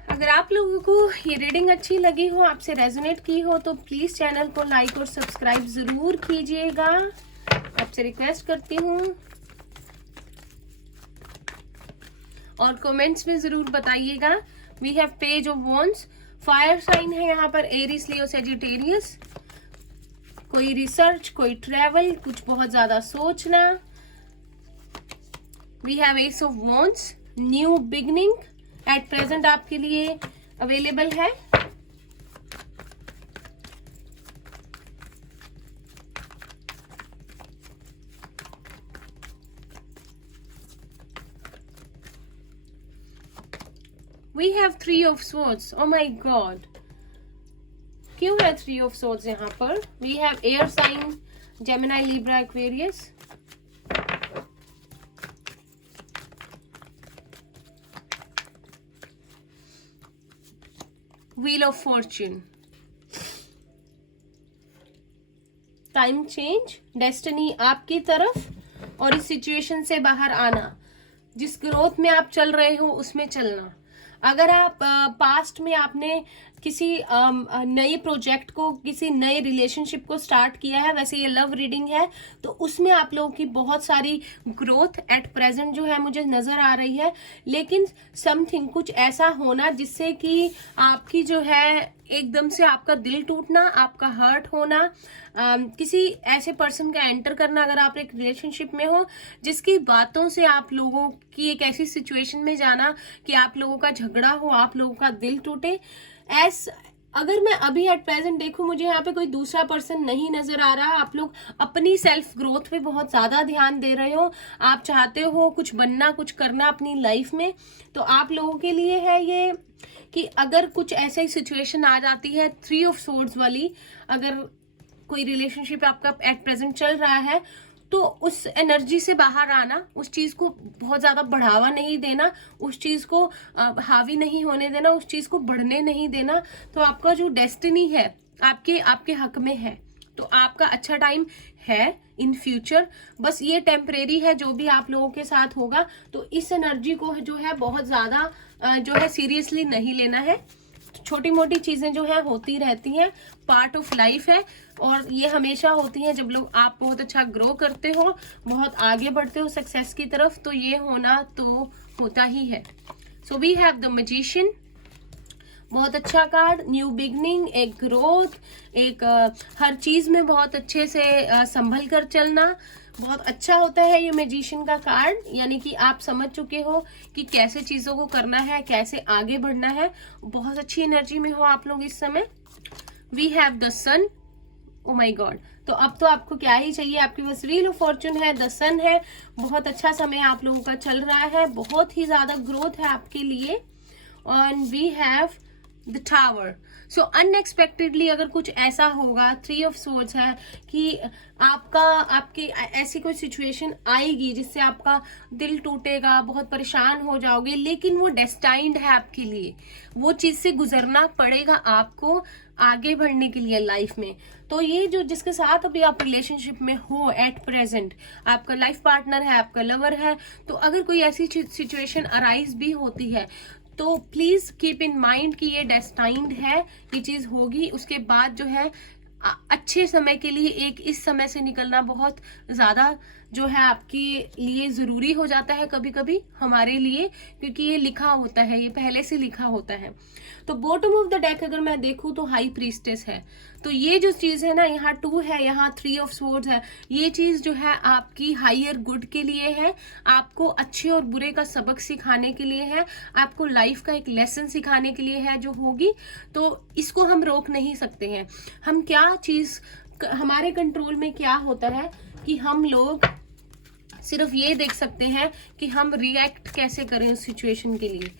अगर आप लोगों को ये रीडिंग अच्छी लगी हो, आपसे रेजोनेट की हो, तो प्लीज चैनल को लाइक और सब्सक्राइब जरूर कीजिएगा, आपसे रिक्वेस्ट करती हूँ। और कमेंट्स में जरूर बताइएगा। We have page of wands, fire sign है यहाँ पर, एरीज, लियो, सेजिटेरियस। कोई रिसर्च, कोई ट्रेवल, कुछ बहुत ज्यादा सोचना। We have ace of wands, new beginning at present आपके लिए अवेलेबल है। We have three of swords. Oh my god, क्यों है थ्री ऑफ स्वॉर्ड्स यहाँ पर? We have air sign, Gemini, Libra, Aquarius. Wheel of fortune, time change, destiny आपकी तरफ, और इस सिचुएशन से बाहर आना। जिस ग्रोथ में आप चल रहे हो उसमें चलना। अगर आप पास्ट में आपने किसी नए प्रोजेक्ट को, किसी नए रिलेशनशिप को स्टार्ट किया है, वैसे ये लव रीडिंग है, तो उसमें आप लोगों की बहुत सारी ग्रोथ एट प्रेजेंट जो है मुझे नजर आ रही है। लेकिन समथिंग, कुछ ऐसा होना जिससे कि आपकी जो है एकदम से आपका दिल टूटना, आपका हर्ट होना, किसी ऐसे पर्सन का एंटर करना, अगर आप एक रिलेशनशिप में हो जिसकी बातों से आप लोगों की एक ऐसी सिचुएशन में जाना कि आप लोगों का झगड़ा हो, आप लोगों का दिल टूटे। अगर मैं अभी एट प्रेजेंट देखूं, मुझे यहाँ पे कोई दूसरा पर्सन नहीं नजर आ रहा। आप लोग अपनी सेल्फ ग्रोथ पे बहुत ज्यादा ध्यान दे रहे हो, आप चाहते हो कुछ बनना, कुछ करना अपनी लाइफ में। तो आप लोगों के लिए है ये कि अगर कुछ ऐसी सिचुएशन आ जाती है, थ्री ऑफ सोर्ड्स वाली, अगर कोई रिलेशनशिप आपका एट प्रेजेंट चल रहा है, तो उस एनर्जी से बाहर आना, उस चीज को बहुत ज्यादा बढ़ावा नहीं देना, उस चीज को हावी नहीं होने देना, उस चीज को बढ़ने नहीं देना। तो आपका जो डेस्टिनी है आपके हक में है, तो आपका अच्छा टाइम है इन फ्यूचर। बस ये टेम्परेरी है जो भी आप लोगों के साथ होगा। तो इस एनर्जी को जो है बहुत ज्यादा जो है सीरियसली नहीं लेना है। छोटी मोटी चीजें जो है होती रहती हैं, पार्ट ऑफ लाइफ है, और ये हमेशा होती हैं। जब लोग आप बहुत अच्छा ग्रो करते हो, बहुत आगे बढ़ते हो सक्सेस की तरफ, तो ये होना तो होता ही है। So we have the magician, बहुत अच्छा कार्ड, न्यू बिगनिंग, एक ग्रोथ, एक हर चीज में बहुत अच्छे से संभल कर चलना, बहुत अच्छा होता है ये मैजिशियन का कार्ड। यानी कि आप समझ चुके हो कि कैसे चीजों को करना है, कैसे आगे बढ़ना है। बहुत अच्छी एनर्जी में हो आप लोग इस समय। We have the sun, oh my god, तो अब तो आपको क्या ही चाहिए, आपके पास व्हील ऑफ फॉर्च्यून है, द सन है, बहुत अच्छा समय आप लोगों का चल रहा है, बहुत ही ज्यादा ग्रोथ है आपके लिए। And we have the tower. So unexpectedly अगर कुछ ऐसा होगा, थ्री ऑफ सोर्ड्स है कि आपकी ऐसी कोई सिचुएशन आएगी जिससे आपका दिल टूटेगा, बहुत परेशान हो जाओगे, लेकिन वो डेस्टाइंड है आपके लिए, वो चीज से गुजरना पड़ेगा आपको आगे बढ़ने के लिए लाइफ में। तो ये जो जिसके साथ अभी आप रिलेशनशिप में हो एट प्रेजेंट, आपका लाइफ पार्टनर है, आपका लवर है, तो अगर कोई ऐसी सिचुएशन अराइज भी होती है, तो प्लीज कीप इन माइंड कि ये डेस्टाइन्ड है, ये चीज होगी। उसके बाद जो है अच्छे समय के लिए एक इस समय से निकलना बहुत ज्यादा जो है आपके लिए जरूरी हो जाता है कभी कभी हमारे लिए, क्योंकि ये लिखा होता है, ये पहले से लिखा होता है। तो बॉटम ऑफ द डेक अगर मैं देखूं तो हाई प्रीस्टेस है। तो ये जो चीज है ना, यहाँ 2 है, यहाँ 3 ऑफ स्वॉर्ड्स है, ये चीज जो है आपकी हायर गुड के लिए है, आपको अच्छे और बुरे का सबक सिखाने के लिए है, आपको लाइफ का एक लेसन सिखाने के लिए है जो होगी। तो इसको हम रोक नहीं सकते हैं। हम क्या चीज, हमारे कंट्रोल में क्या होता है कि हम लोग सिर्फ ये देख सकते हैं कि हम रिएक्ट कैसे करें उस सिचुएशन के लिए।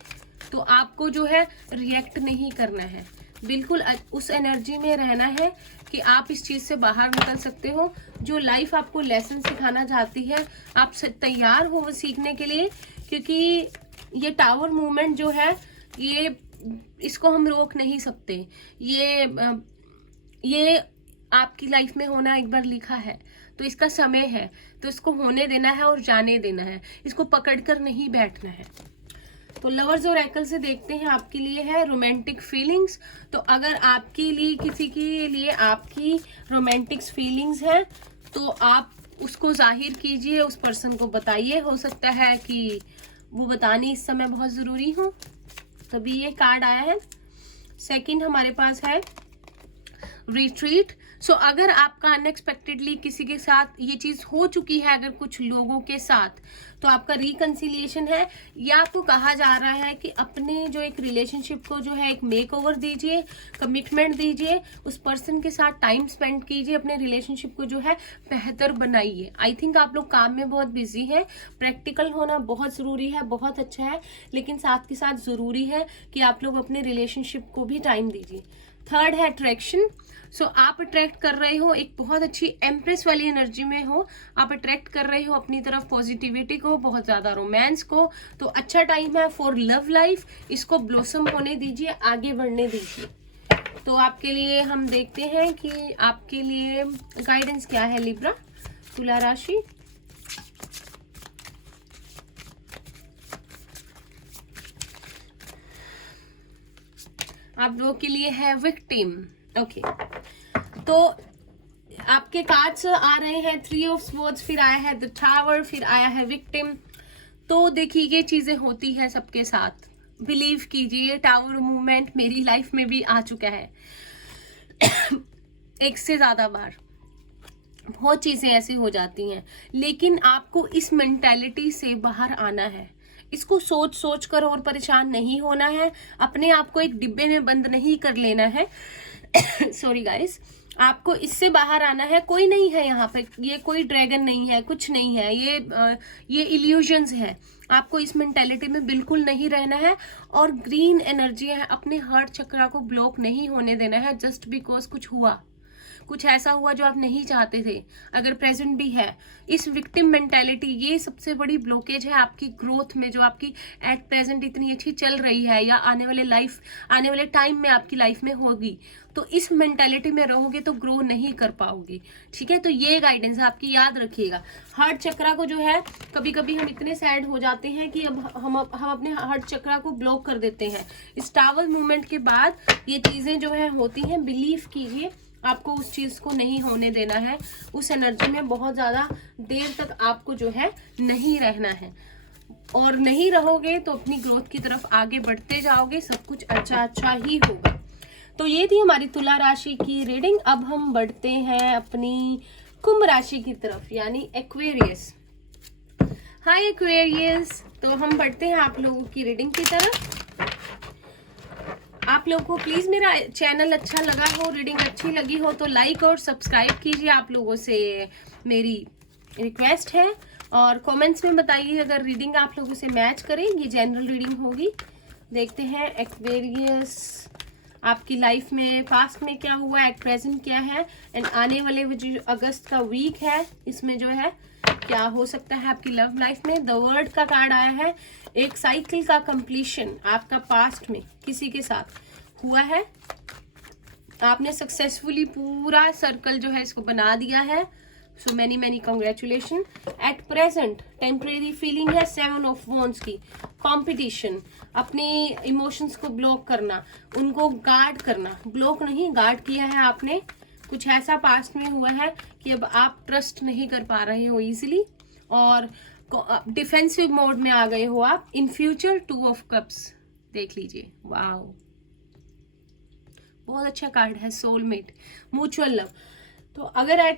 तो आपको जो है रिएक्ट नहीं करना है, बिल्कुल उस एनर्जी में रहना है कि आप इस चीज से बाहर निकल सकते हो। जो लाइफ आपको लेसन सिखाना चाहती है, आप तैयार हो वो सीखने के लिए, क्योंकि ये टावर मूवमेंट जो है ये इसको हम रोक नहीं सकते। ये आपकी लाइफ में होना एक बार लिखा है, तो इसका समय है, तो इसको होने देना है और जाने देना है, इसको पकड़कर नहीं बैठना है। तो लवर्स और ऑरेकल से देखते हैं आपके लिए है रोमांटिक फीलिंग्स। तो अगर आपके लिए किसी के लिए आपकी रोमांटिक फीलिंग्स है तो आप उसको जाहिर कीजिए, उस पर्सन को बताइए। हो सकता है कि वो बतानी इस समय बहुत जरूरी हो, तभी ये कार्ड आया है। सेकंड हमारे पास है रिट्रीट। सो अगर आपका अनएक्सपेक्टेडली किसी के साथ ये चीज हो चुकी है, अगर कुछ लोगों के साथ, तो आपका रिकंसिलिएशन है, या आपको कहा जा रहा है कि अपने जो एक रिलेशनशिप को जो है एक मेक ओवर दीजिए, कमिटमेंट दीजिए, उस पर्सन के साथ टाइम स्पेंड कीजिए, अपने रिलेशनशिप को जो है बेहतर बनाइए। आई थिंक आप लोग काम में बहुत बिजी हैं, प्रैक्टिकल होना बहुत जरूरी है, बहुत अच्छा है, लेकिन साथ के साथ जरूरी है कि आप लोग अपने रिलेशनशिप को भी टाइम दीजिए। थर्ड है अट्रैक्शन। सो आप अट्रैक्ट कर रहे हो, एक बहुत अच्छी एम्प्रेस वाली एनर्जी में हो, आप अट्रैक्ट कर रहे हो अपनी तरफ पॉजिटिविटी को, बहुत ज्यादा रोमांस को। तो अच्छा टाइम है फॉर लव लाइफ, इसको ब्लॉसम होने दीजिए, आगे बढ़ने दीजिए। तो आपके लिए हम देखते हैं कि आपके लिए गाइडेंस क्या है लिब्रा, तुला राशि। आप लोगों के लिए है विक्टिम। ओके, तो आपके कार्ड्स आ रहे हैं 3 ऑफ स्वॉर्ड्स, फिर आया है द टावर, फिर आया है विक्टिम। तो देखिए ये चीजें होती है सबके साथ, बिलीव कीजिए टावर मूवमेंट मेरी लाइफ में भी आ चुका है एक से ज्यादा बार। बहुत चीजें ऐसी हो जाती हैं, लेकिन आपको इस मेंटालिटी से बाहर आना है। इसको सोच सोच कर और परेशान नहीं होना है, अपने आप को एक डिब्बे में बंद नहीं कर लेना है सॉरी गाइस, आपको इससे बाहर आना है। कोई नहीं है यहाँ पे, ये कोई ड्रैगन नहीं है, कुछ नहीं है, ये इल्यूजन्स है। आपको इस मेंटालिटी में बिल्कुल नहीं रहना है, और ग्रीन एनर्जी है, अपने हार्ट चक्रा को ब्लॉक नहीं होने देना है जस्ट बिकॉज कुछ ऐसा हुआ जो आप नहीं चाहते थे, अगर प्रेजेंट भी है। इस विक्टिम मेंटालिटी ये सबसे बड़ी ब्लॉकेज है आपकी ग्रोथ में, जो आपकी एट प्रेजेंट इतनी अच्छी चल रही है या आने वाले टाइम में आपकी लाइफ में होगी। तो इस मेंटालिटी में रहोगे तो ग्रो नहीं कर पाओगे, ठीक है। तो ये गाइडेंस आपकी याद रखिएगा। हार्ट चक्रा को जो है, कभी कभी हम इतने सैड हो जाते हैं कि अब हम अपने हार्ट चक्रा को ब्लॉक कर देते हैं। इस टावर मूवमेंट के बाद ये चीजें जो है होती हैं, बिलीव कीजिए आपको उस चीज को नहीं होने देना है। उस एनर्जी में बहुत ज्यादा देर तक आपको जो है नहीं रहना है, और नहीं रहोगे तो अपनी ग्रोथ की तरफ आगे बढ़ते जाओगे, सब कुछ अच्छा ही होगा। तो ये थी हमारी तुला राशि की रीडिंग। अब हम बढ़ते हैं अपनी कुंभ राशि की तरफ, यानी एक्वेरियस। हाय एक्वेरियस, तो हम बढ़ते हैं आप लोगों की रीडिंग की तरफ। आप लोगों को प्लीज मेरा चैनल अच्छा लगा हो, रीडिंग अच्छी लगी हो तो लाइक और सब्सक्राइब कीजिए, आप लोगों से मेरी रिक्वेस्ट है। और कमेंट्स में बताइए अगर रीडिंग आप लोगों से मैच करें, ये जनरल रीडिंग होगी। देखते हैं एक्वेरियस आपकी लाइफ में पास्ट में क्या हुआ, एट प्रेजेंट क्या है, एंड आने वाले जो अगस्त का वीक है इसमें जो है क्या हो सकता है आपकी लव लाइफ में। द वर्ल्ड का कार्ड आया है, एक साइकिल का कंप्लीशन आपका पास्ट में किसी के साथ हुआ है, आपने सक्सेसफुली पूरा सर्कल जो है इसको बना दिया है, so many congratulation. At present temporary feeling है 7 ऑफ वॉन्ड्स की, कॉम्पिटिशन, अपने इमोशंस को ब्लॉक करना, उनको गार्ड करना, ब्लॉक नहीं गार्ड किया है आपने। कुछ ऐसा पास्ट में हुआ है कि अब आप ट्रस्ट नहीं कर पा रहे हो इजीली और डिफेंसिव मोड में आ गए हो आप। इन फ्यूचर 2 ऑफ कप्स देख लीजिए, वाओ बहुत अच्छा कार्ड है, सोलमेट, म्यूचुअल लव। तो अगर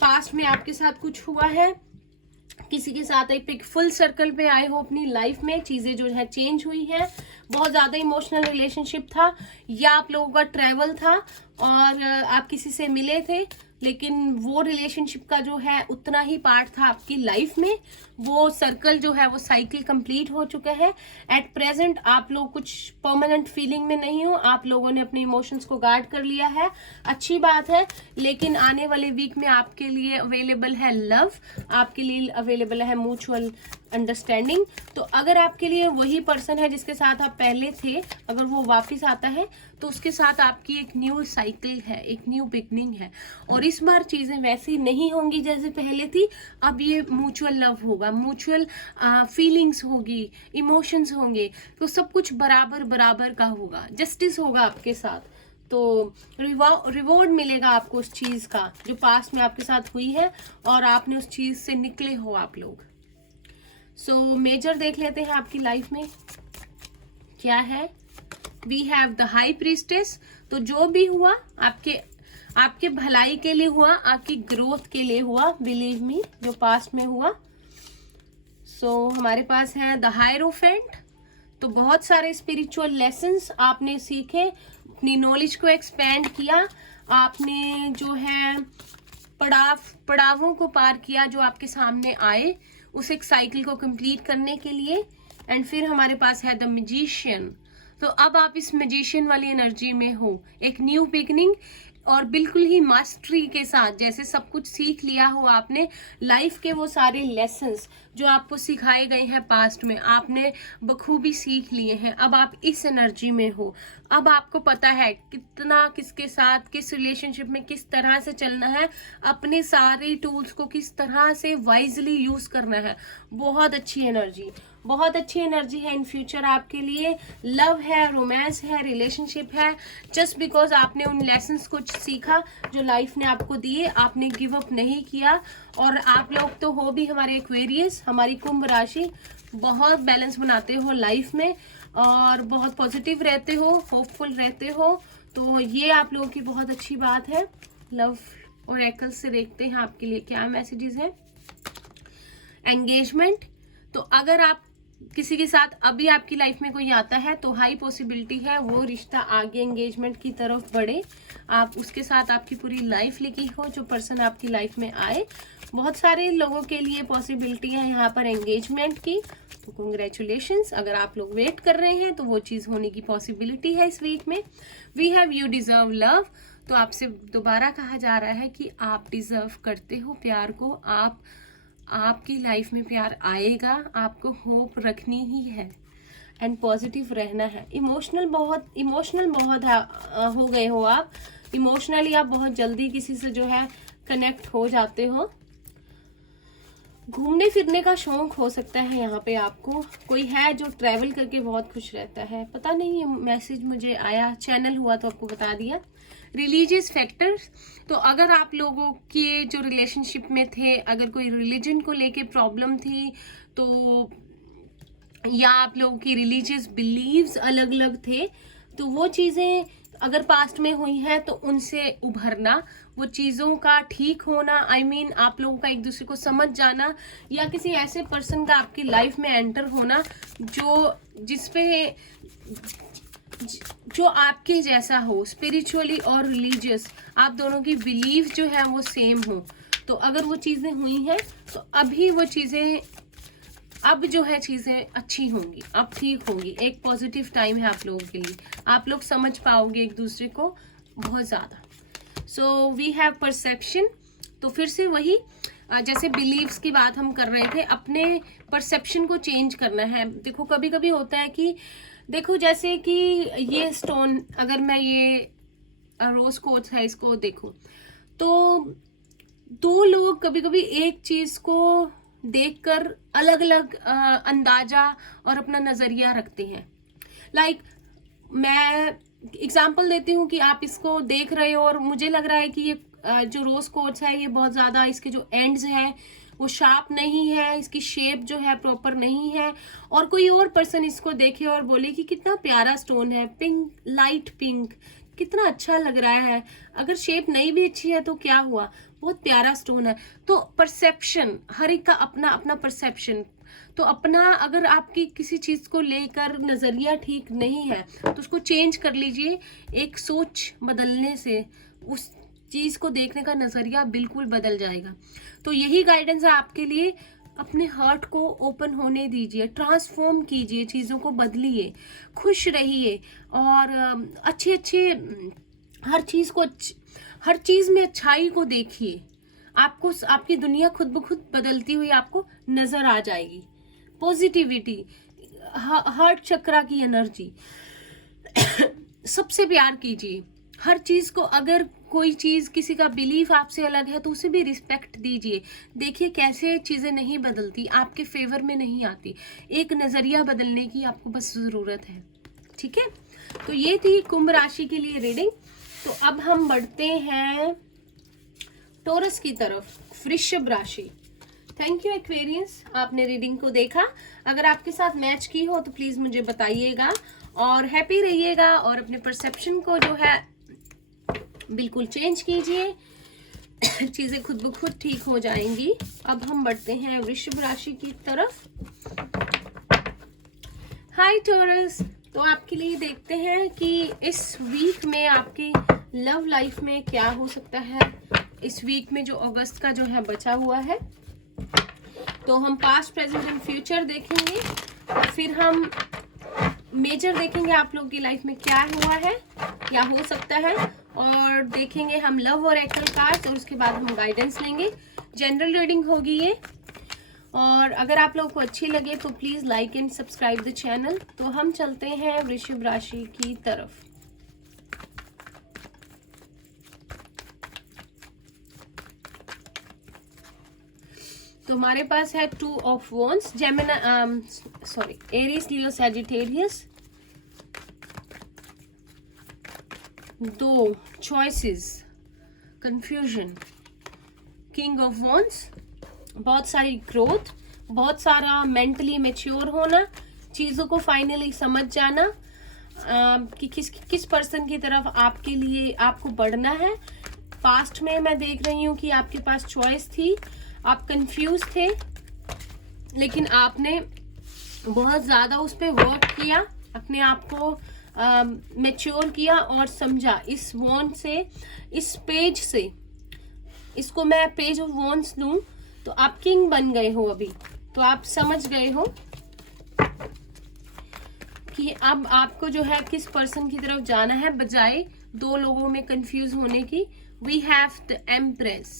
पास्ट में आपके साथ कुछ हुआ है, किसी के साथ एक फुल सर्कल पे आए हो अपनी लाइफ में, चीजें जो है चेंज हुई है, बहुत ज्यादा इमोशनल रिलेशनशिप था या आप लोगों का ट्रैवल था और आप किसी से मिले थे लेकिन वो रिलेशनशिप का जो है उतना ही पार्ट था आपकी लाइफ में, वो सर्कल जो है वो साइकिल कंप्लीट हो चुका है। एट प्रेजेंट आप लोग कुछ परमानेंट फीलिंग में नहीं हो, आप लोगों ने अपने इमोशंस को गार्ड कर लिया है, अच्छी बात है। लेकिन आने वाले वीक में आपके लिए अवेलेबल है लव, आपके लिए अवेलेबल है म्यूचुअल अंडरस्टैंडिंग। तो अगर आपके लिए वही पर्सन है जिसके साथ आप पहले थे, अगर वो वापस आता है तो उसके साथ आपकी एक न्यू साइकिल है, एक न्यू बिगनिंग है। और इस बार चीजें वैसी नहीं होंगी जैसे पहले थी, अब ये म्यूचुअल लव होगा, म्यूचुअल फीलिंग्स होगी, इमोशंस होंगे, तो सब कुछ बराबर बराबर का होगा, जस्टिस होगा आपके साथ। तो रिवॉर्ड मिलेगा आपको उस चीज का जो पास्ट में आपके साथ हुई है और आपने उस चीज से निकले हो आप लोग। सो मेजर देख लेते हैं आपकी लाइफ में क्या है। We have the high priestess. तो जो भी हुआ आपके भलाई के लिए हुआ, आपकी ग्रोथ के लिए हुआ, बिलीव मी, जो पास्ट में हुआ। सो हमारे पास है द हायरोफेंट। तो बहुत सारे स्पिरिचुअल लेसन्स आपने सीखे, अपनी नॉलेज को एक्सपेंड किया, आपने जो है पड़ावों को पार किया जो आपके सामने आए, उस एक साइकिल को कंप्लीट करने के लिए। एंड फिर हमारे पास है द मैजिशियन। तो अब आप इस मैजिशियन वाली एनर्जी में हो, एक न्यू बिगनिंग और बिल्कुल ही मास्टरी के साथ, जैसे सब कुछ सीख लिया हो आपने, लाइफ के वो सारे लेसन्स जो आपको सिखाए गए हैं पास्ट में, आपने बखूबी सीख लिए हैं। अब आप इस एनर्जी में हो, अब आपको पता है कितना किसके साथ किस रिलेशनशिप में किस तरह से चलना है, अपने सारे टूल्स को किस तरह से वाइजली यूज करना है। बहुत अच्छी एनर्जी, बहुत अच्छी एनर्जी है इन फ्यूचर आपके लिए। लव है, रोमांस है, रिलेशनशिप है। जस्ट बिकॉज आपने उन लेसन्स को सीखा जो लाइफ ने आपको दिए, आपने गिव अप नहीं किया। और आप लोग तो हो भी हमारे एक्वेरियस, हमारी कुंभ राशि, बहुत बैलेंस बनाते हो लाइफ में और बहुत पॉजिटिव रहते हो, होपफुल रहते हो। तो ये आप लोगों की बहुत अच्छी बात है। लव ओरेकल से देखते हैं आपके लिए क्या मैसेजेस हैं। एंगेजमेंट। तो अगर आप किसी के साथ अभी आपकी लाइफ में कोई आता है तो हाई पॉसिबिलिटी है वो रिश्ता आगे एंगेजमेंट की तरफ बढ़े, आप उसके साथ आपकी पूरी लाइफ लिखी हो, जो पर्सन आपकी लाइफ में आए। बहुत सारे लोगों के लिए पॉसिबिलिटी है यहाँ पर एंगेजमेंट की, तो कंग्रेचुलेशंस। अगर आप लोग वेट कर रहे हैं तो वो चीज होने की पॉसिबिलिटी है इस वीक में। We have you deserve love. तो आपसे दोबारा कहा जा रहा है कि आप डिजर्व करते हो प्यार को, आपकी लाइफ में प्यार आएगा, आपको होप रखनी ही है एंड पॉजिटिव रहना है। इमोशनल बहुत हो गए हो आप, इमोशनली आप बहुत जल्दी किसी से जो है कनेक्ट हो जाते हो। घूमने फिरने का शौक हो सकता है यहाँ पे आपको, कोई है जो ट्रैवल करके बहुत खुश रहता है, पता नहीं, ये मैसेज मुझे आया, चैनल हुआ तो आपको बता दिया। Religious factors. तो अगर आप लोगों के जो रिलेशनशिप में थे, अगर कोई रिलीजन को लेके प्रॉब्लम थी, तो या आप लोगों की रिलीजियस बिलीव्स अलग अलग थे, तो वो चीजें अगर पास्ट में हुई है तो उनसे उभरना, वो चीजों का ठीक होना, I mean, आप लोगों का एक दूसरे को समझ जाना, या किसी ऐसे पर्सन का आपकी लाइफ में एंटर होना जो आपके जैसा हो, स्पिरिचुअली और रिलीजियस, आप दोनों की बिलीव जो है वो सेम हो। तो अगर वो चीजें हुई हैं तो अभी वो चीजें, अब जो है चीजें अच्छी होंगी, अब ठीक होंगी। एक पॉजिटिव टाइम है आप लोगों के लिए, आप लोग समझ पाओगे एक दूसरे को बहुत ज्यादा। So we have perception. तो फिर से वही, जैसे बिलीव्स की बात हम कर रहे थे, अपने परसेप्शन को चेंज करना है। देखो कभी कभी होता है कि देखो जैसे कि ये स्टोन, अगर मैं ये रोज कोर्स है इसको देखूं, तो दो लोग कभी कभी एक चीज को देखकर अलग अलग अंदाजा और अपना नजरिया रखते हैं। लाइक मैं एग्जाम्पल देती हूँ कि आप इसको देख रहे हो और मुझे लग रहा है कि ये जो रोज कोट्स है ये बहुत ज्यादा, इसके जो एंड्स हैं वो शार्प नहीं है, इसकी शेप जो है प्रॉपर नहीं है, और कोई और पर्सन इसको देखे और बोले कि कितना प्यारा स्टोन है, पिंक, लाइट पिंक, कितना अच्छा लग रहा है। अगर शेप नहीं भी अच्छी है तो क्या हुआ, बहुत प्यारा स्टोन है। तो परसेप्शन, हर एक का अपना अपना परसेप्शन। तो अपना, अगर आपकी किसी चीज को लेकर नजरिया ठीक नहीं है तो उसको चेंज कर लीजिए। एक सोच बदलने से उस चीज को देखने का नजरिया बिल्कुल बदल जाएगा। तो यही गाइडेंस है आपके लिए। अपने हार्ट को ओपन होने दीजिए, ट्रांसफॉर्म कीजिए, चीजों को बदलिए, खुश रहिए और अच्छे अच्छे हर चीज में अच्छाई को देखिए। आपको आपकी दुनिया खुद ब खुद बदलती हुई आपको नजर आ जाएगी। पॉजिटिविटी, हार्ट चक्रा की एनर्जी सबसे प्यार कीजिए। हर चीज को, अगर कोई चीज, किसी का बिलीफ आपसे अलग है तो उसे भी रिस्पेक्ट दीजिए। देखिए कैसे चीजें नहीं बदलती, आपके फेवर में नहीं आती। एक नजरिया बदलने की आपको बस जरूरत है। ठीक है, तो ये थी कुंभ राशि के लिए रीडिंग। तो अब हम बढ़ते हैं टॉरस की तरफ, वृषभ राशि। थैंक यू एक्वेरियंस, आपने रीडिंग को देखा। अगर आपके साथ मैच की हो तो प्लीज मुझे बताइएगा और हैप्पी रहिएगा और अपने परसेप्शन को जो है बिल्कुल चेंज कीजिए। चीजें खुद ब खुद ठीक हो जाएंगी। अब हम बढ़ते हैं वृषभ राशि की तरफ। हाय टॉरस, तो आपके लिए देखते हैं कि इस वीक में आपकी लव लाइफ में क्या हो सकता है। इस वीक में जो अगस्त का जो है बचा हुआ है, तो हम पास्ट, प्रेजेंट एंड फ्यूचर देखेंगे। फिर हम मेजर देखेंगे आप लोग की लाइफ में क्या हुआ है, क्या हो सकता है, और देखेंगे हम लव और एक्सल कार्ड्स, और उसके बाद हम गाइडेंस लेंगे। जनरल रीडिंग होगी ये। और अगर आप लोगों को अच्छी लगे तो please like and subscribe the channel. तो हम चलते हैं वृषभ राशि की तरफ। तो हमारे पास है 2 of wands, Aries, Leo, Sagittarius. 2 choices, confusion, king of wands, बहुत सारी ग्रोथ, बहुत सारा मेंटली मैच्योर होना, चीजों को फाइनली समझ जाना कि किस पर्सन की तरफ आपके लिए आपको बढ़ना है। पास्ट में मैं देख रही हूँ कि आपके पास चॉइस थी, आप कंफ्यूज थे, लेकिन आपने बहुत ज्यादा उस पर वर्क किया, अपने आप को मैच्योर किया और समझा। इस वॉन्ड से, इस पेज से, इसको मैं पेज ऑफ वॉन्ड्स लूं तो आप किंग बन गए हो अभी। तो आप समझ गए हो कि अब आपको जो है किस पर्सन की तरफ जाना है, बजाय 2 लोगों में कंफ्यूज होने की। We have the empress.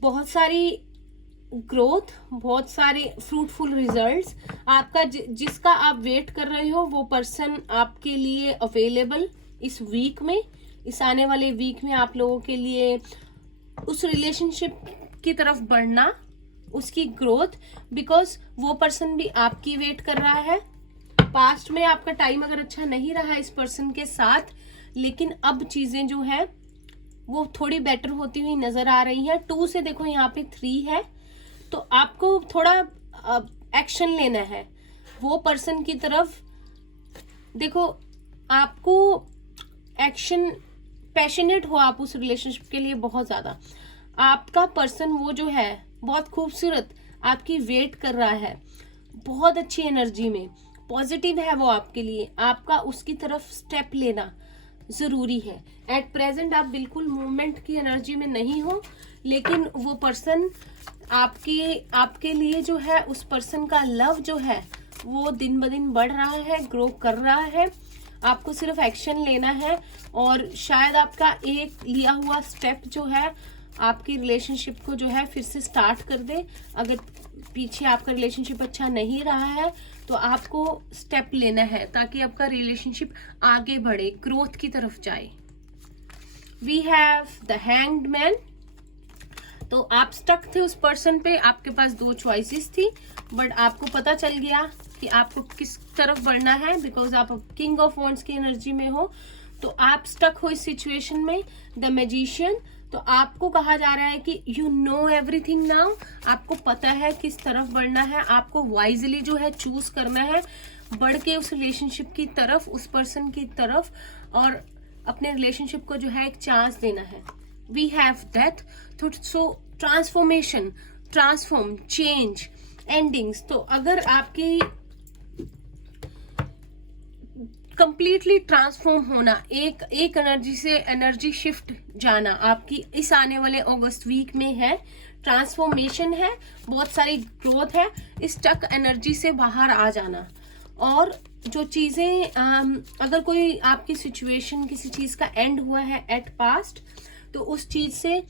बहुत सारी ग्रोथ, बहुत सारे फ्रूटफुल रिजल्ट्स। आपका जिसका आप वेट कर रहे हो वो पर्सन आपके लिए अवेलेबल इस वीक में, इस आने वाले वीक में आप लोगों के लिए उस रिलेशनशिप की तरफ बढ़ना, उसकी ग्रोथ, बिकॉज वो पर्सन भी आपकी वेट कर रहा है। पास्ट में आपका टाइम अगर अच्छा नहीं रहा इस पर्सन के साथ, लेकिन अब चीजें जो है वो थोड़ी बेटर होती हुई नजर आ रही है। 2 से देखो यहाँ पे 3 है, तो आपको थोड़ा एक्शन लेना है वो पर्सन की तरफ। देखो आपको एक्शन, पैशनेट हो आप उस रिलेशनशिप के लिए बहुत ज्यादा। आपका पर्सन वो जो है बहुत खूबसूरत, आपकी वेट कर रहा है, बहुत अच्छी एनर्जी में, पॉजिटिव है वो आपके लिए। आपका उसकी तरफ स्टेप लेना जरूरी है। एट प्रेजेंट आप बिल्कुल मूवमेंट की एनर्जी में नहीं हो, लेकिन वो पर्सन आपके लिए जो है, उस पर्सन का लव जो है वो दिन ब दिन बढ़ रहा है, ग्रो कर रहा है। आपको सिर्फ एक्शन लेना है और शायद आपका एक लिया हुआ स्टेप जो है आपकी रिलेशनशिप को जो है फिर से स्टार्ट कर दे। अगर पीछे आपका रिलेशनशिप अच्छा नहीं रहा है तो आपको स्टेप लेना है ताकि आपका रिलेशनशिप आगे बढ़े, ग्रोथ की तरफ जाए। We have the hanged man. तो आप स्टक थे उस पर्सन पे, आपके पास दो चॉइसेस थी, बट आपको पता चल गया कि आपको किस तरफ बढ़ना है, बिकॉज आप किंग ऑफ वॉन्ड्स की एनर्जी में हो। तो आप स्टक हो इस सिचुएशन में। द मैजिशियन, तो आपको कहा जा रहा है कि यू नो एवरीथिंग नाउ, आपको पता है किस तरफ बढ़ना है, आपको वाइजली जो है चूज करना है, बढ़ के उस रिलेशनशिप की तरफ, उस पर्सन की तरफ, और अपने रिलेशनशिप को जो है एक चांस देना है। We have death, so transformation, transform, change, endings. तो अगर आपकी कंप्लीटली ट्रांसफॉर्म होना, एक एनर्जी से एनर्जी शिफ्ट जाना आपकी इस आने वाले अगस्त वीक में है, ट्रांसफॉर्मेशन है, बहुत सारी ग्रोथ है, इस स्टक एनर्जी से बाहर आ जाना। और जो चीजें अगर कोई आपकी सिचुएशन किसी चीज का एंड हुआ है एट पास्ट, तो उस चीज से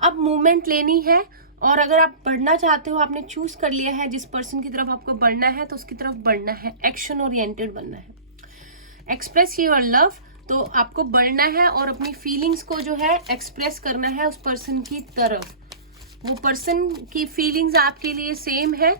अब मूवमेंट लेनी है। और अगर आप बढ़ना चाहते हो, आपने चूज कर लिया है जिस पर्सन की तरफ आपको बढ़ना है, तो उसकी तरफ बढ़ना है, एक्शन ओरिएंटेड बनना है। एक्सप्रेस योर लव, तो आपको बढ़ना है और अपनी फीलिंग्स को जो है एक्सप्रेस करना है उस पर्सन की तरफ। वो पर्सन की फीलिंग्स आपके लिए सेम है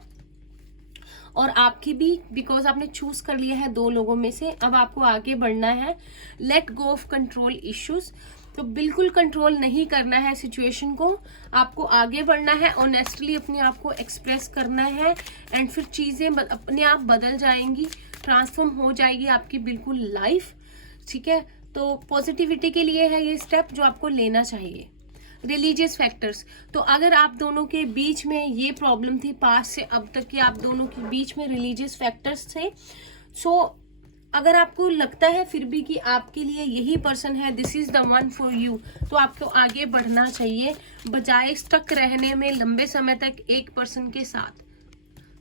और आपकी भी, बिकॉज आपने चूज कर लिया है दो लोगों में से। अब आपको आगे बढ़ना है। Let go of control issues, तो बिल्कुल कंट्रोल नहीं करना है सिचुएशन को, आपको आगे बढ़ना है, ऑनेस्टली अपने आप को एक्सप्रेस करना है, एंड फिर चीजें अपने आप बदल जाएंगी, ट्रांसफॉर्म हो जाएगी आपकी बिल्कुल लाइफ। ठीक है, तो पॉजिटिविटी के लिए है ये स्टेप जो आपको लेना चाहिए। रिलीजियस फैक्टर्स, तो अगर आप दोनों के बीच में ये प्रॉब्लम थी पास्ट से अब तक कि आप दोनों के बीच में रिलीजियस फैक्टर्स थे, सो अगर आपको लगता है फिर भी कि आपके लिए यही पर्सन है, this is the one for you, तो आपको आगे बढ़ना चाहिए बजाय स्टक रहने में लंबे समय तक एक पर्सन के साथ।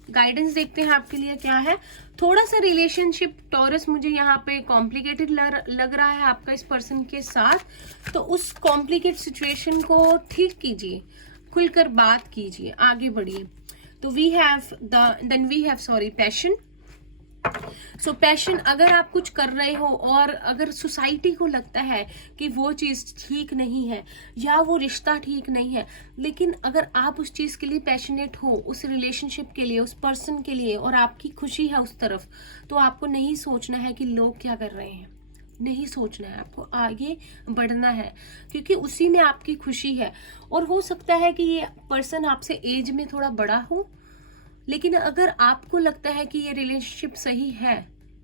गाइडेंस देखते हैं आपके लिए क्या है। थोड़ा सा रिलेशनशिप टॉरस मुझे यहाँ पे कॉम्प्लिकेटेड लग रहा है आपका इस पर्सन के साथ, तो उस कॉम्प्लिकेटेड सिचुएशन को ठीक कीजिए, खुलकर बात कीजिए, आगे बढ़िए। तो we have passion. So passion, अगर आप कुछ कर रहे हो और अगर सोसाइटी को लगता है कि वो चीज ठीक नहीं है या वो रिश्ता ठीक नहीं है, लेकिन अगर आप उस चीज के लिए पैशनेट हो, उस रिलेशनशिप के लिए, उस पर्सन के लिए, और आपकी खुशी है उस तरफ, तो आपको नहीं सोचना है कि लोग क्या कर रहे हैं, नहीं सोचना है, आपको आगे बढ़ना है, क्योंकि उसी में आपकी खुशी है। और हो सकता है कि ये पर्सन आपसे एज में थोड़ा बड़ा हो, लेकिन अगर आपको लगता है कि ये रिलेशनशिप सही है,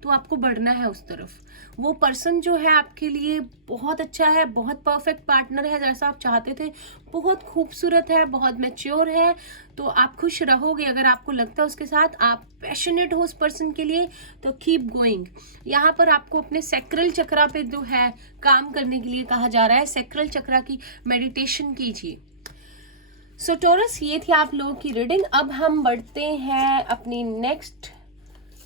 तो आपको बढ़ना है उस तरफ। वो पर्सन जो है आपके लिए बहुत अच्छा है, बहुत परफेक्ट पार्टनर है जैसा आप चाहते थे, बहुत खूबसूरत है, बहुत मैच्योर है, तो आप खुश रहोगे अगर आपको लगता है उसके साथ, आप पैशनेट हो उस पर्सन के लिए, तो कीप गोइंग। यहाँ पर आपको अपने सैक्रल चक्रा पे जो है काम करने के लिए कहा जा रहा है, सैक्रल चक्रा की मेडिटेशन कीजिए। सो टॉरस, ये थी आप लोगों की रीडिंग। अब हम बढ़ते हैं अपनी नेक्स्ट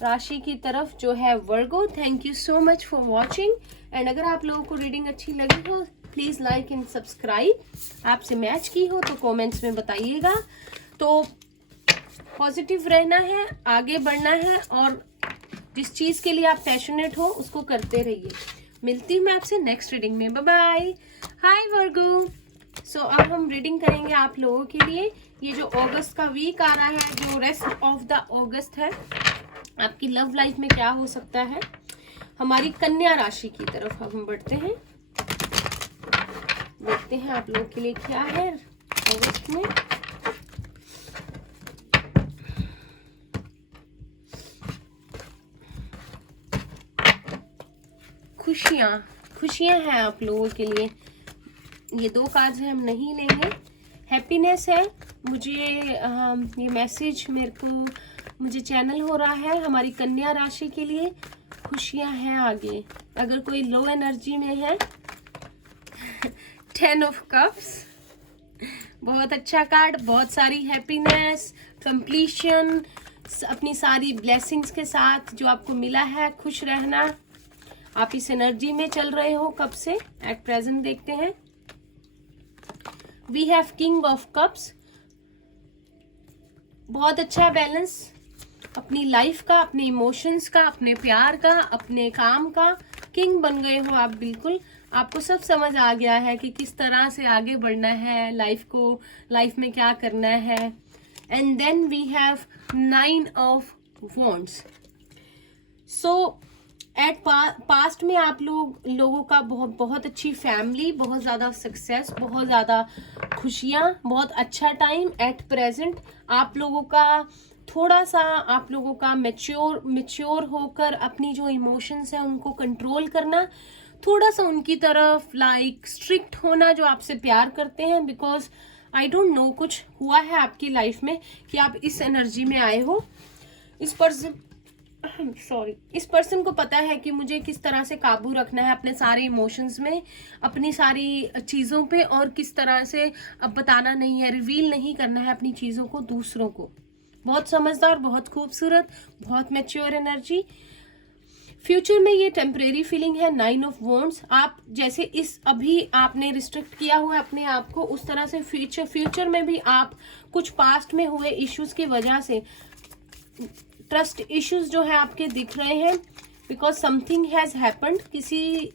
राशि की तरफ जो है Virgo. Thank you so much for watching, and अगर आप लोगों को रीडिंग अच्छी लगी हो, प्लीज लाइक एंड सब्सक्राइब। आपसे मैच की हो तो कमेंट्स में बताइएगा। तो पॉजिटिव रहना है, आगे बढ़ना है, और जिस चीज के लिए आप पैशनेट हो उसको करते रहिए। मिलती हूँ मैं आपसे नेक्स्ट रीडिंग में। Bye bye. Hi Virgo. So अब हम रीडिंग करेंगे आप लोगों के लिए ये जो अगस्त का वीक आ रहा है, जो रेस्ट ऑफ द अगस्त है, आपकी लव लाइफ में क्या हो सकता है। हमारी कन्या राशि की तरफ अब हम बढ़ते हैं, देखते हैं आप लोगों के लिए क्या है अगस्त में। खुशियां हैं आप लोगों के लिए। ये दो कार्ड्स हैं, हम नहीं लेंगे। हैप्पीनेस है, मुझे ये मैसेज मुझे चैनल हो रहा है हमारी कन्या राशि के लिए। खुशियां हैं आगे, अगर कोई लो एनर्जी में है। 10 ऑफ कप्स, बहुत अच्छा कार्ड, बहुत सारी हैप्पीनेस, कंप्लीशन, अपनी सारी ब्लेसिंग्स के साथ जो आपको मिला है, खुश रहना। आप इस एनर्जी में चल रहे हो कब से, एट प्रेजेंट देखते हैं। We have king of cups, बहुत अच्छा बैलेंस, अपनी लाइफ का, अपने इमोशंस का, अपने प्यार का, अपने काम का किंग बन गए हो आप। बिल्कुल आपको सब समझ आ गया है कि किस तरह से आगे बढ़ना है, लाइफ में क्या करना है। And then we have 9 of wands. So at past में आप लोगों का बहुत अच्छी फैमिली, बहुत ज़्यादा सक्सेस, बहुत ज़्यादा खुशियाँ, बहुत अच्छा टाइम। एट प्रेजेंट आप लोगों का मैच्योर होकर अपनी जो इमोशंस है उनको कंट्रोल करना, थोड़ा सा उनकी तरफ स्ट्रिक्ट होना जो आपसे प्यार करते हैं। बिकॉज आई डोंट नो कुछ हुआ है आपकी लाइफ में कि आप इस एनर्जी में आए हो। इस पर्सन को पता है कि मुझे किस तरह से काबू रखना है अपने सारे इमोशंस में, अपनी सारी चीज़ों पे, और किस तरह से अब बताना नहीं है, रिवील नहीं करना है अपनी चीज़ों को दूसरों को। बहुत समझदार, बहुत खूबसूरत, बहुत मैच्योर एनर्जी। फ्यूचर में ये टेम्परेरी फीलिंग है 9 ऑफ वॉन्ड्स। आप जैसे अभी आपने रिस्ट्रिक्ट किया हुआ है अपने आप को, उस तरह से फ्यूचर में भी आप कुछ पास्ट में हुए इश्यूज की वजह से ट्रस्ट इश्यूज जो है आपके दिख रहे हैं। बिकॉज समथिंग हैज हैपेंड, किसी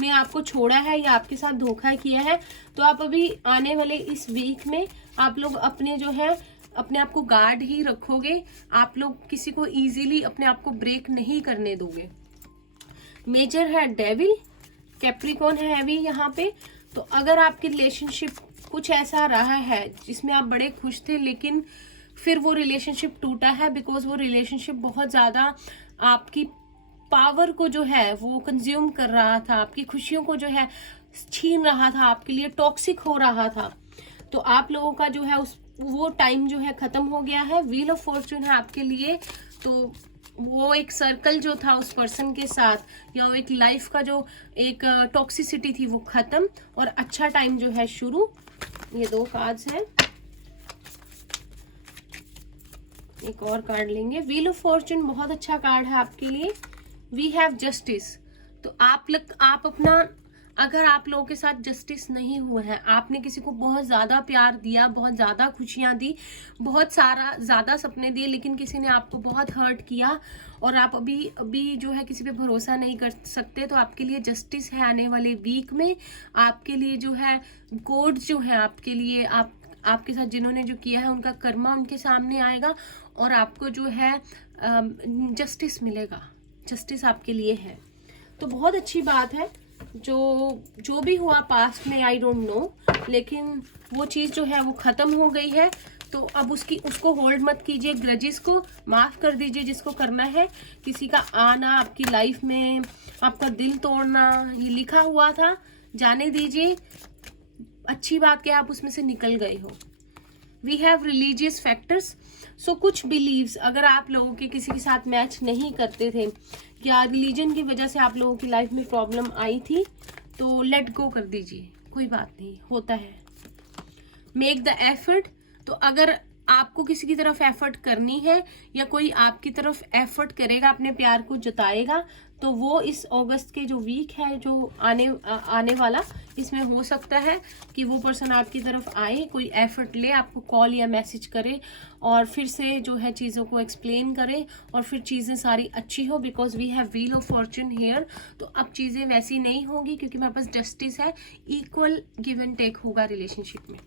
ने आपको छोड़ा है या आपके साथ धोखा किया है। तो आप अभी आने वाले इस वीक में आप लोग अपने आप को गार्ड ही रखोगे। आप लोग किसी को इजीली अपने आप को ब्रेक नहीं करने दोगे। मेजर है डेविल, कैप्रिकॉर्न है हैवी यहाँ पे। तो अगर आपकी रिलेशनशिप कुछ ऐसा रहा है जिसमें आप बड़े खुश थे, लेकिन फिर वो रिलेशनशिप टूटा है बिकॉज वो रिलेशनशिप बहुत ज़्यादा आपकी पावर को जो है वो कंज्यूम कर रहा था, आपकी खुशियों को जो है छीन रहा था, आपके लिए टॉक्सिक हो रहा था। तो आप लोगों का जो है वो टाइम जो है खत्म हो गया है। व्हील ऑफ फॉर्च्यून है आपके लिए। तो वो एक सर्कल जो था उस पर्सन के साथ, या एक लाइफ का जो एक टॉक्सिसिटी थी वो खत्म, और अच्छा टाइम जो है शुरू। ये 2 कार्ड्स हैं, एक और कार्ड लेंगे। व्हील ऑफ फॉर्च्यून बहुत अच्छा कार्ड है आपके लिए। We have justice. तो आप अपना, अगर आप लोगों के साथ जस्टिस नहीं हुआ है, आपने किसी को बहुत ज़्यादा प्यार दिया, बहुत ज़्यादा खुशियाँ दी, बहुत ज़्यादा सपने दिए, लेकिन किसी ने आपको बहुत हर्ट किया और आप अभी जो है किसी पे भरोसा नहीं कर सकते, तो आपके लिए जस्टिस है आने वाले वीक में। आपके लिए जो है कोड जो है आपके लिए, आपके साथ जिन्होंने जो किया है उनका कर्मा उनके सामने आएगा और आपको जो है जस्टिस मिलेगा। जस्टिस आपके लिए है, तो बहुत अच्छी बात है। जो भी हुआ पास्ट में आई डोंट नो, लेकिन वो चीज़ जो है वो ख़त्म हो गई है। तो अब उसको होल्ड मत कीजिए, ग्रजेस को माफ़ कर दीजिए जिसको करना है। किसी का आना आपकी लाइफ में, आपका दिल तोड़ना, ये लिखा हुआ था, जाने दीजिए। अच्छी बात कि आप उसमें से निकल गए हो। We have religious factors. So कुछ बिलीव्स अगर आप लोगों के किसी के साथ मैच नहीं करते थे, या रिलीजन की वजह से आप लोगों की लाइफ में प्रॉब्लम आई थी, तो लेट गो कर दीजिए, कोई बात नहीं, होता है। Make the effort. तो अगर आपको किसी की तरफ एफर्ट करनी है, या कोई आपकी तरफ एफर्ट करेगा, अपने प्यार को जताएगा, तो वो इस अगस्त के जो वीक है जो आने वाला, इसमें हो सकता है कि वो पर्सन आपकी तरफ आए, कोई एफर्ट ले, आपको कॉल या मैसेज करे और फिर से जो है चीज़ों को एक्सप्लेन करे और फिर चीज़ें सारी अच्छी हो। Because we have wheel of fortune here. तो अब चीज़ें वैसी नहीं होगी क्योंकि मेरे पास जस्टिस है, इक्वल गिव एंड टेक होगा रिलेशनशिप में।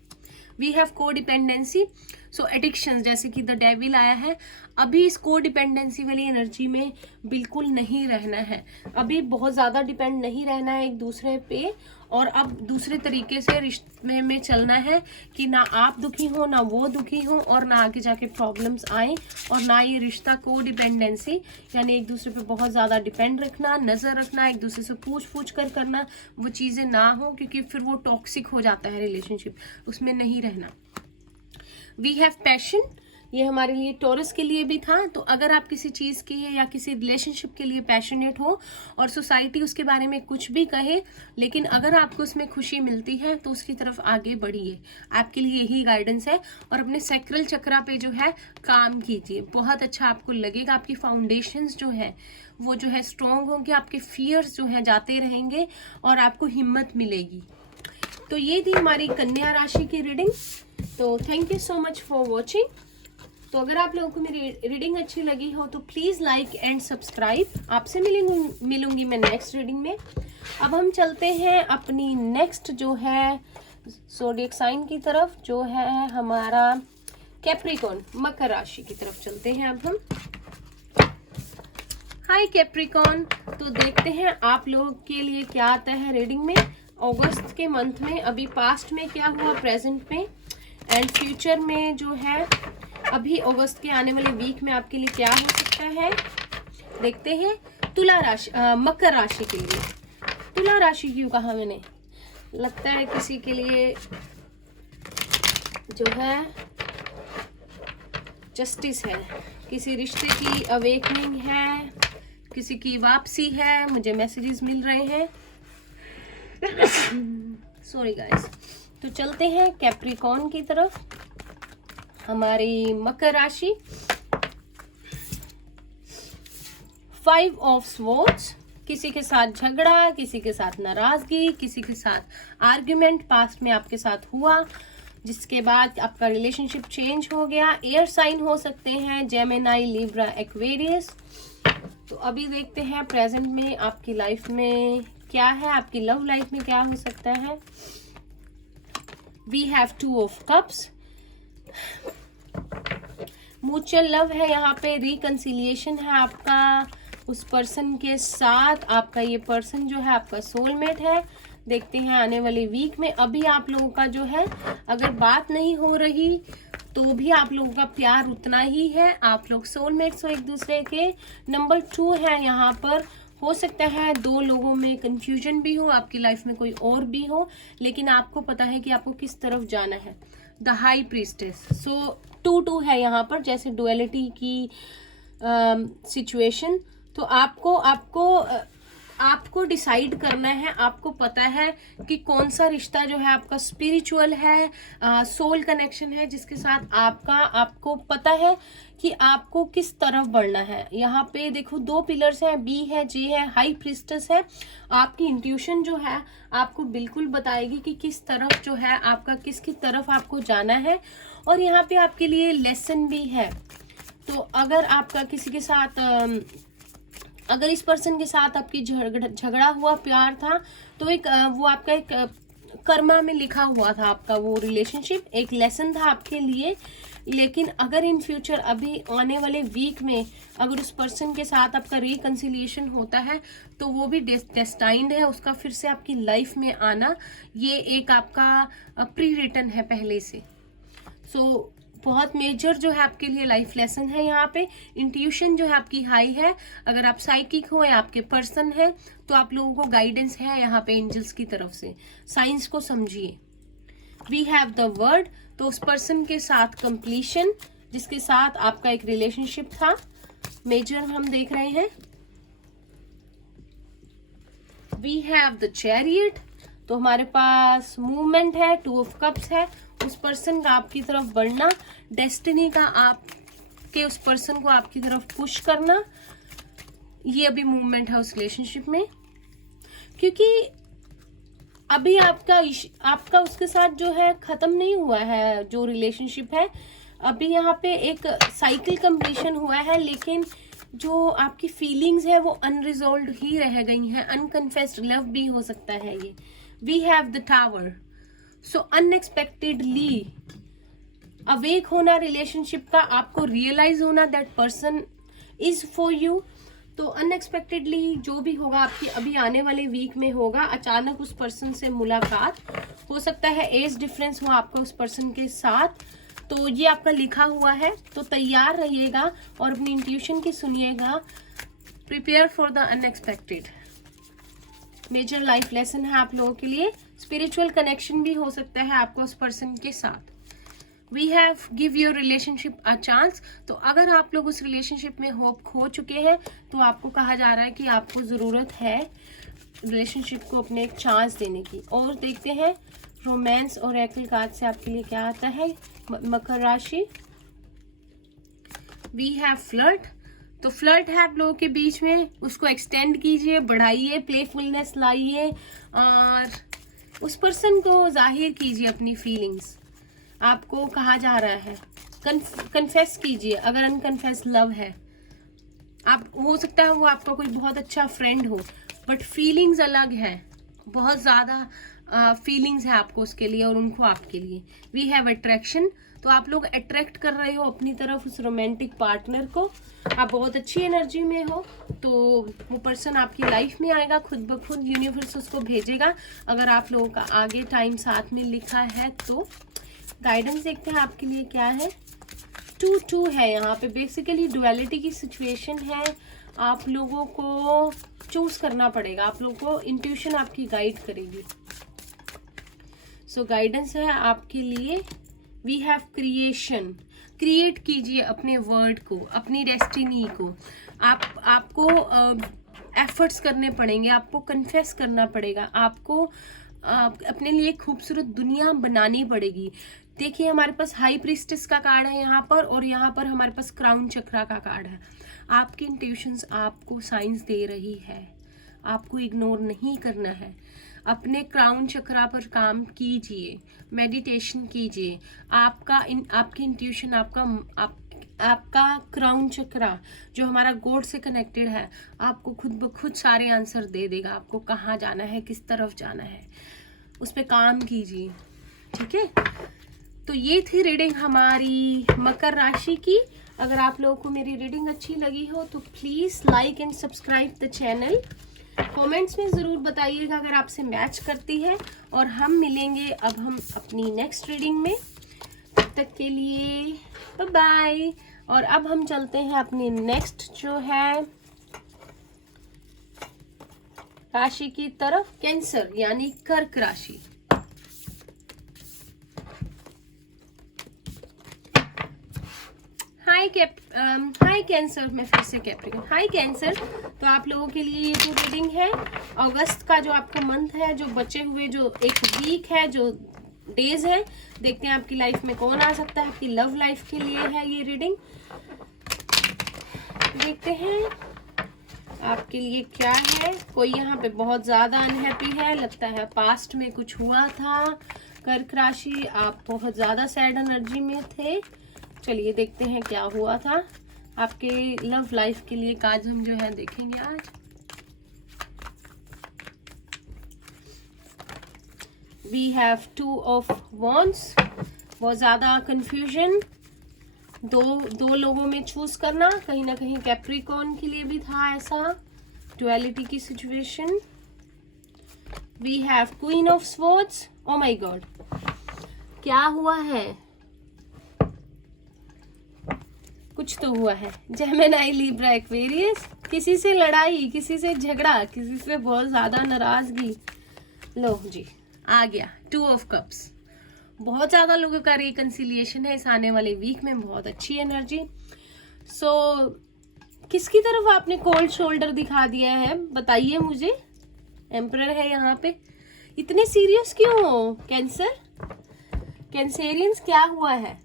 We have codependency. So addiction, जैसे कि द डेविल आया है, अभी इस को डिपेंडेंसी वाली एनर्जी में बिल्कुल नहीं रहना है। अभी बहुत ज़्यादा डिपेंड नहीं रहना है एक दूसरे पे, और अब दूसरे तरीके से रिश्ते में चलना है कि ना आप दुखी हो, ना वो दुखी हो, और ना आगे जाके प्रॉब्लम्स आए, और ना ये रिश्ता को डिपेंडेंसी यानी एक दूसरे पे बहुत ज़्यादा डिपेंड रखना, नज़र रखना, एक दूसरे से पूछ कर करना, वो चीज़ें ना हो, क्योंकि फिर वो टॉक्सिक हो जाता है रिलेशनशिप, उसमें नहीं रहना। We have passion. ये हमारे लिए टॉरस के लिए भी था। तो अगर आप किसी चीज़ के या किसी रिलेशनशिप के लिए पैशनेट हो और सोसाइटी उसके बारे में कुछ भी कहे, लेकिन अगर आपको उसमें खुशी मिलती है तो उसकी तरफ आगे बढ़िए, आपके लिए यही गाइडेंस है। और अपने सैक्रल चक्रा पे जो है काम कीजिए, बहुत अच्छा आपको लगेगा। आपकी फाउंडेशंस जो है वो जो है स्ट्रॉन्ग होंगे, आपके फियर्स जो है जाते रहेंगे और आपको हिम्मत मिलेगी। तो ये थी हमारी कन्या राशि की रीडिंग। तो thank you so much for watching. तो अगर आप लोगों को मेरी रीडिंग अच्छी लगी हो तो प्लीज़ लाइक एंड सब्सक्राइब। आपसे मिलूंगी मैं नेक्स्ट रीडिंग में। अब हम चलते हैं अपनी नेक्स्ट जो है ज़ोडिएक साइन की तरफ, जो है हमारा कैप्रिकॉर्न, मकर राशि की तरफ चलते हैं अब हम। हाय कैप्रिकॉर्न, तो देखते हैं आप लोगों के लिए क्या आता है रीडिंग में अगस्त के मंथ में। अभी पास्ट में क्या हुआ, प्रेजेंट में एंड फ्यूचर में जो है अभी अगस्त के आने वाले वीक में आपके लिए क्या हो सकता है, देखते हैं। तुला राशि, मकर राशि के लिए। तुला राशि क्यों कहा मैंने, लगता है किसी के लिए जो है जस्टिस है, किसी रिश्ते की अवेकनिंग है, किसी की वापसी है, मुझे मैसेजेस मिल रहे हैं। Sorry guys. तो चलते हैं कैप्रिकॉर्न की तरफ, हमारी मकर राशि। 5 ऑफ स्वॉर्ड्स, किसी के साथ झगड़ा, किसी के साथ नाराजगी, किसी के साथ आर्ग्यूमेंट पास्ट में आपके साथ हुआ, जिसके बाद आपका रिलेशनशिप चेंज हो गया। एयर साइन हो सकते हैं, जेमिनी, लिब्रा, एक्वेरियस। तो अभी देखते हैं प्रेजेंट में आपकी लाइफ में क्या है, आपकी लव लाइफ में क्या हो सकता है। We have 2 of cups, mutual love है यहाँ पे, रिकंसिलिएशन है आपका उस पर्सन के साथ। आपका ये पर्सन जो है आपका सोलमेट है। देखते हैं आने वाले वीक में। अभी आप लोगों का जो है अगर बात नहीं हो रही तो भी आप लोगों का प्यार उतना ही है, आप लोग सोलमेट्स हो एक दूसरे के। नंबर 2 है यहाँ पर, हो सकता है 2 लोगों में कंफ्यूजन भी हो, आपकी लाइफ में कोई और भी हो, लेकिन आपको पता है कि आपको किस तरफ जाना है। द हाई प्रीस्टेस, सो 2-2 है यहाँ पर, जैसे डुअलिटी की सिचुएशन। तो आपको डिसाइड करना है, आपको पता है कि कौन सा रिश्ता जो है आपका स्पिरिचुअल है, सोल कनेक्शन है, जिसके साथ आपको पता है कि आपको किस तरफ बढ़ना है। यहाँ पे देखो 2 पिलर्स हैं, बी है, जे है, हाई प्रीस्टेस है। आपकी इंट्यूशन जो है आपको बिल्कुल बताएगी कि किस तरफ जो है आपका, किसकी तरफ आपको जाना है। और यहाँ पे आपके लिए लेसन भी है। तो अगर आपका किसी के साथ अगर इस पर्सन के साथ आपकी झगड़ा हुआ प्यार था, तो वो आपका एक कर्मा में लिखा हुआ था, आपका वो रिलेशनशिप एक लेसन था आपके लिए। लेकिन अगर इन फ्यूचर अभी आने वाले वीक में अगर उस पर्सन के साथ आपका रिकंसिलिएशन होता है तो वो भी डेस्टाइंड है उसका फिर से आपकी लाइफ में आना। ये एक आपका प्री रिटन है पहले से। सो बहुत मेजर जो है आपके लिए लाइफ लेसन है यहाँ पे। इंट्यूशन जो है आपकी हाई है। अगर आप साइकिक हो या आपके पर्सन है तो आप लोगों को गाइडेंस है यहाँ पे एंजल्स की तरफ से। साइंस को समझिए। वी हैव द वर्ड, तो उस पर्सन के साथ कंप्लीशन, जिसके साथ आपका एक रिलेशनशिप था, मेजर हम देख रहे हैं। वी हैव द चैरियट, तो हमारे पास मूवमेंट है, 2 ऑफ कप्स है, उस पर्सन का आपकी तरफ बढ़ना, डेस्टिनी का आपके उस पर्सन को आपकी तरफ पुश करना, ये अभी मूवमेंट है उस रिलेशनशिप में। क्योंकि अभी आपका उसके साथ जो है खत्म नहीं हुआ है जो रिलेशनशिप है, अभी यहाँ पे एक साइकिल कंप्लीशन हुआ है, लेकिन जो आपकी फीलिंग्स है वो अनरिजॉल्व ही रह गई हैं। अनकन्फेस्ड लव भी हो सकता है ये। We have the tower, so unexpectedly awake होना रिलेशनशिप का, आपको रियलाइज होना that person is for you. तो अनएक्सपेक्टेडली जो भी होगा आपकी अभी आने वाले वीक में होगा, अचानक उस पर्सन से मुलाकात हो सकता है, एज डिफरेंस हो आपका उस पर्सन के साथ, तो ये आपका लिखा हुआ है। तो तैयार रहिएगा और अपनी इंट्यूशन की सुनिएगा। Prepare for the unexpected. Major life lesson है आप लोगों के लिए। स्पिरिचुअल कनेक्शन भी हो सकता है आपको उस पर्सन के साथ। We have give your relationship a chance, तो अगर आप लोग उस रिलेशनशिप में होप खो चुके हैं तो आपको कहा जा रहा है कि आपको ज़रूरत है रिलेशनशिप को अपने एक चांस देने की। और देखते हैं रोमांस और ऑरेकल कार्ड से आपके लिए क्या आता है मकर राशि। वी हैव फ्लर्ट, तो फ्लर्ट है आप लोगों के बीच में, उसको एक्सटेंड कीजिए, बढ़ाइए, प्लेफुलनेस लाइए और उस पर्सन को जाहिर कीजिए अपनी फीलिंग्स। आपको कहा जा रहा है कन्फेस कीजिए अगर अनकन्फेस लव है। आप हो सकता है वो आपका कोई बहुत अच्छा फ्रेंड हो, बट फीलिंग्स अलग है, बहुत ज़्यादा फीलिंग्स है आपको उसके लिए और उनको आपके लिए। वी हैव अट्रैक्शन, तो आप लोग अट्रैक्ट कर रहे हो अपनी तरफ उस रोमांटिक पार्टनर को। आप बहुत अच्छी एनर्जी में हो, तो वो पर्सन आपकी लाइफ में आएगा, खुद ब खुद यूनिवर्स उसको भेजेगा। अगर आप लोगों का आगे टाइम साथ में लिखा है तो गाइडेंस देखते हैं आपके लिए क्या है। 2-2 है यहाँ पे, बेसिकली डुअलिटी की सिचुएशन है। आप लोगों को चूज करना पड़ेगा, आप लोगों को इंट्यूशन आपकी गाइड करेगी। सो गाइडेंस है आपके लिए। वी हैव क्रिएशन, क्रिएट कीजिए अपने वर्ड को, अपनी डेस्टिनी को। आपको एफर्ट्स करने पड़ेंगे, आपको कन्फेस करना पड़ेगा, आपको अपने लिए खूबसूरत दुनिया बनानी पड़ेगी। देखिए हमारे पास हाई प्रीस्टेस का कार्ड है यहाँ पर, और यहाँ पर हमारे पास क्राउन चक्रा का कार्ड है। आपकी इंट्यूशंस आपको साइंस दे रही है, आपको इग्नोर नहीं करना है। अपने क्राउन चक्रा पर काम कीजिए, मेडिटेशन कीजिए। आपकी इंट्यूशन, आपका क्राउन चक्रा जो हमारा गॉड से कनेक्टेड है, आपको खुद ब खुद सारे आंसर दे देगा। आपको कहाँ जाना है, किस तरफ जाना है, उस पर काम कीजिए, ठीक है। तो ये थी रीडिंग हमारी मकर राशि की। अगर आप लोगों को मेरी रीडिंग अच्छी लगी हो तो please like and subscribe the channel. Comments में ज़रूर बताइएगा अगर आपसे मैच करती है, और हम मिलेंगे अब हम अपनी नेक्स्ट रीडिंग में। तब तक के लिए बाय बाय। और अब हम चलते हैं अपनी नेक्स्ट जो है राशि की तरफ, कैंसर यानी कर्क राशि। हाय कैंसर, मैं फिर से कैप्रिकॉर्न। हाय कैंसर, तो आप लोगों के लिए ये जो रीडिंग है अगस्त का जो आपका मंथ है, जो बचे हुए जो एक वीक है, जो डेज है, देखते हैं आपकी लाइफ में कौन आ सकता है। आपकी लव लाइफ के लिए है ये रीडिंग। देखते हैं आपके लिए क्या है। कोई यहाँ पे बहुत ज्यादा अनहैप्पी है, लगता है पास्ट में कुछ हुआ था। कर्क राशि, आप बहुत ज्यादा सैड एनर्जी में थे। चलिए देखते हैं क्या हुआ था आपके लव लाइफ के लिए। आज हम जो है देखेंगे आज वी हैव 2 ऑफ वॉन्ड्स। बहुत ज्यादा कंफ्यूजन, दो लोगों में चूज करना, कहीं ना कहीं कैप्रिकॉर्न के लिए भी था ऐसा, डुअलिटी की situation. We have queen of swords. Oh my God, क्या हुआ है? कुछ तो हुआ है। जेमिनी, लिब्रा, एक्वेरियस, किसी से लड़ाई, किसी से झगड़ा, किसी से बहुत ज्यादा नाराजगी। लो जी, आ गया 2 ऑफ कप्स। बहुत ज्यादा लोगों का रिकंसिलिएशन है इस आने वाले वीक में, बहुत अच्छी एनर्जी। सो किसकी तरफ आपने कोल्ड शोल्डर दिखा दिया है बताइए मुझे। एम्परर है यहाँ पे, इतने सीरियस क्यों हो कैंसर? कैंसेरियंस क्या हुआ है?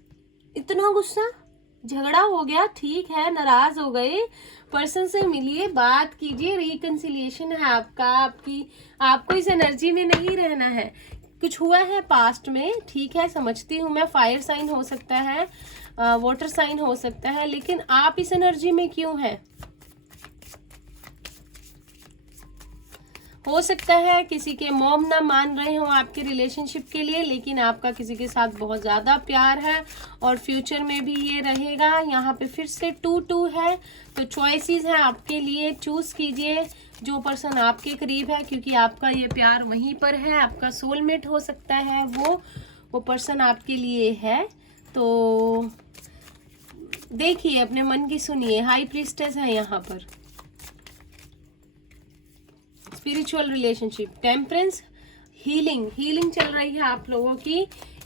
इतना गुस्सा, झगड़ा हो गया, ठीक है, नाराज हो गए, पर्सन से मिलिए, बात कीजिए, रिकंसिलिएशन है आपका। आपको इस एनर्जी में नहीं रहना है। कुछ हुआ है पास्ट में, ठीक है, समझती हूँ मैं। फायर साइन हो सकता है, वाटर साइन हो सकता है, लेकिन आप इस एनर्जी में क्यों हैं? हो सकता है किसी के मॉम ना मान रहे हो आपके रिलेशनशिप के लिए, लेकिन आपका किसी के साथ बहुत ज्यादा प्यार है और फ्यूचर में भी ये रहेगा। यहाँ पे फिर से 2-2 है, तो चॉइसेस हैं आपके लिए। चूज कीजिए जो पर्सन आपके करीब है, क्योंकि आपका ये प्यार वहीं पर है। आपका सोलमेट हो सकता है वो पर्सन आपके लिए है। तो देखिए, अपने मन की सुनिए। हाई प्रीस्टेस है यहाँ पर, स्पिरिचुअल रिलेशनशिप, टेम्परेंस, हीलिंग चल रही है आप लोगों की।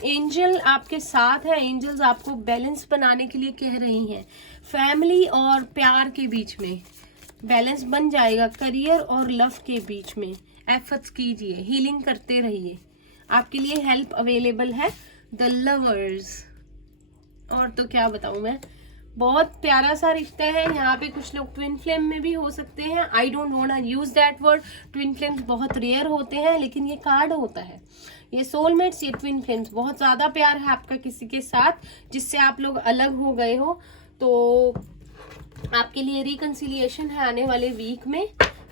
एंजल आपके साथ है, एंजल्स आपको बैलेंस बनाने के लिए कह रही हैं। फैमिली और प्यार के बीच में बैलेंस बन जाएगा, करियर और लव के बीच में एफर्ट्स कीजिए, हीलिंग करते रहिए। आपके लिए हेल्प अवेलेबल है। द लवर्स, और तो क्या बताऊं मैं, बहुत प्यारा सा रिश्ता है। यहाँ पे कुछ लोग ट्विन फ्लेम में भी हो सकते हैं। I don't want to use that word. Twin flames बहुत रेयर होते हैं, लेकिन ये कार्ड होता है। ये सोलमेट्स, ये ट्विन फ्लेम्स, बहुत ज्यादा प्यार है आपका किसी के साथ जिससे आप लोग अलग हो गए हो, तो आपके लिए रिकंसिलिएशन है आने वाले वीक में।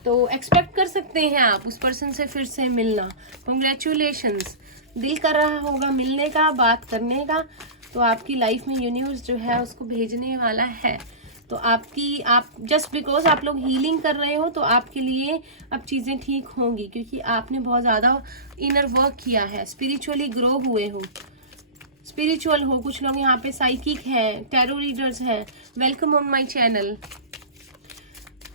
तो एक्सपेक्ट कर सकते हैं आप उस पर्सन से फिर से मिलना। कॉन्ग्रेचुलेशंस। दिल कर रहा होगा मिलने का, बात करने का, तो आपकी लाइफ में यूनिवर्स जो है उसको भेजने वाला है। तो आप जस्ट बिकॉज आप लोग हीलिंग कर रहे हो तो आपके लिए अब चीज़ें ठीक होंगी, क्योंकि आपने बहुत ज़्यादा इनर वर्क किया है, स्पिरिचुअली ग्रो हुए हो, स्पिरिचुअल हो। कुछ लोग यहाँ पे साइकिक हैं, टैरो रीडर्स हैं। Welcome on my channel.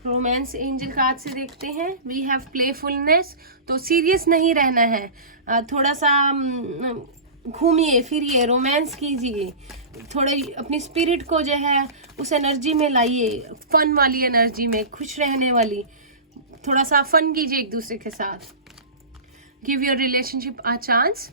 Romance angel card से देखते हैं। वी हैव प्लेफुलनेस, तो सीरियस नहीं रहना है, थोड़ा सा घूमिए फिरिए, रोमांस कीजिए, थोड़ा अपनी स्पिरिट को जो है उस एनर्जी में लाइए, फन वाली एनर्जी में, खुश रहने वाली। थोड़ा सा फन कीजिए एक दूसरे के साथ। Give your relationship a chance.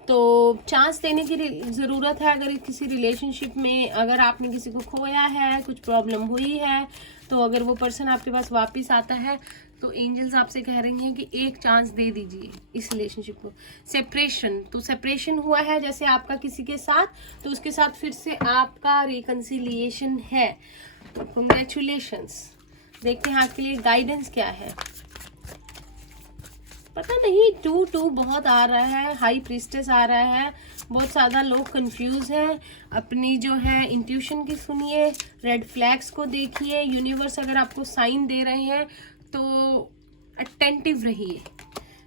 तो चांस देने की ज़रूरत है। अगर किसी रिलेशनशिप में अगर आपने किसी को खोया है, कुछ प्रॉब्लम हुई है, तो अगर वो पर्सन आपके पास वापस आता है तो एंजल्स आपसे कह रही हैं कि एक चांस दे दीजिए इस रिलेशनशिप को। सेपरेशन, तो सेपरेशन हुआ है जैसे आपका किसी के साथ, तो उसके साथ फिर से आपका रिकंसिलिएशन है। तो कंग्रेचुलेशंस। देखते हैं आपके लिए गाइडेंस क्या है। पता नहीं 2 बहुत आ रहा है, हाई प्रीस्टेस आ रहा है। बहुत ज़्यादा लोग कंफ्यूज हैं। अपनी जो है इंट्यूशन की सुनिए, रेड फ्लैग्स को देखिए। यूनिवर्स अगर आपको साइन दे रहे हैं तो अटेंटिव रहिए।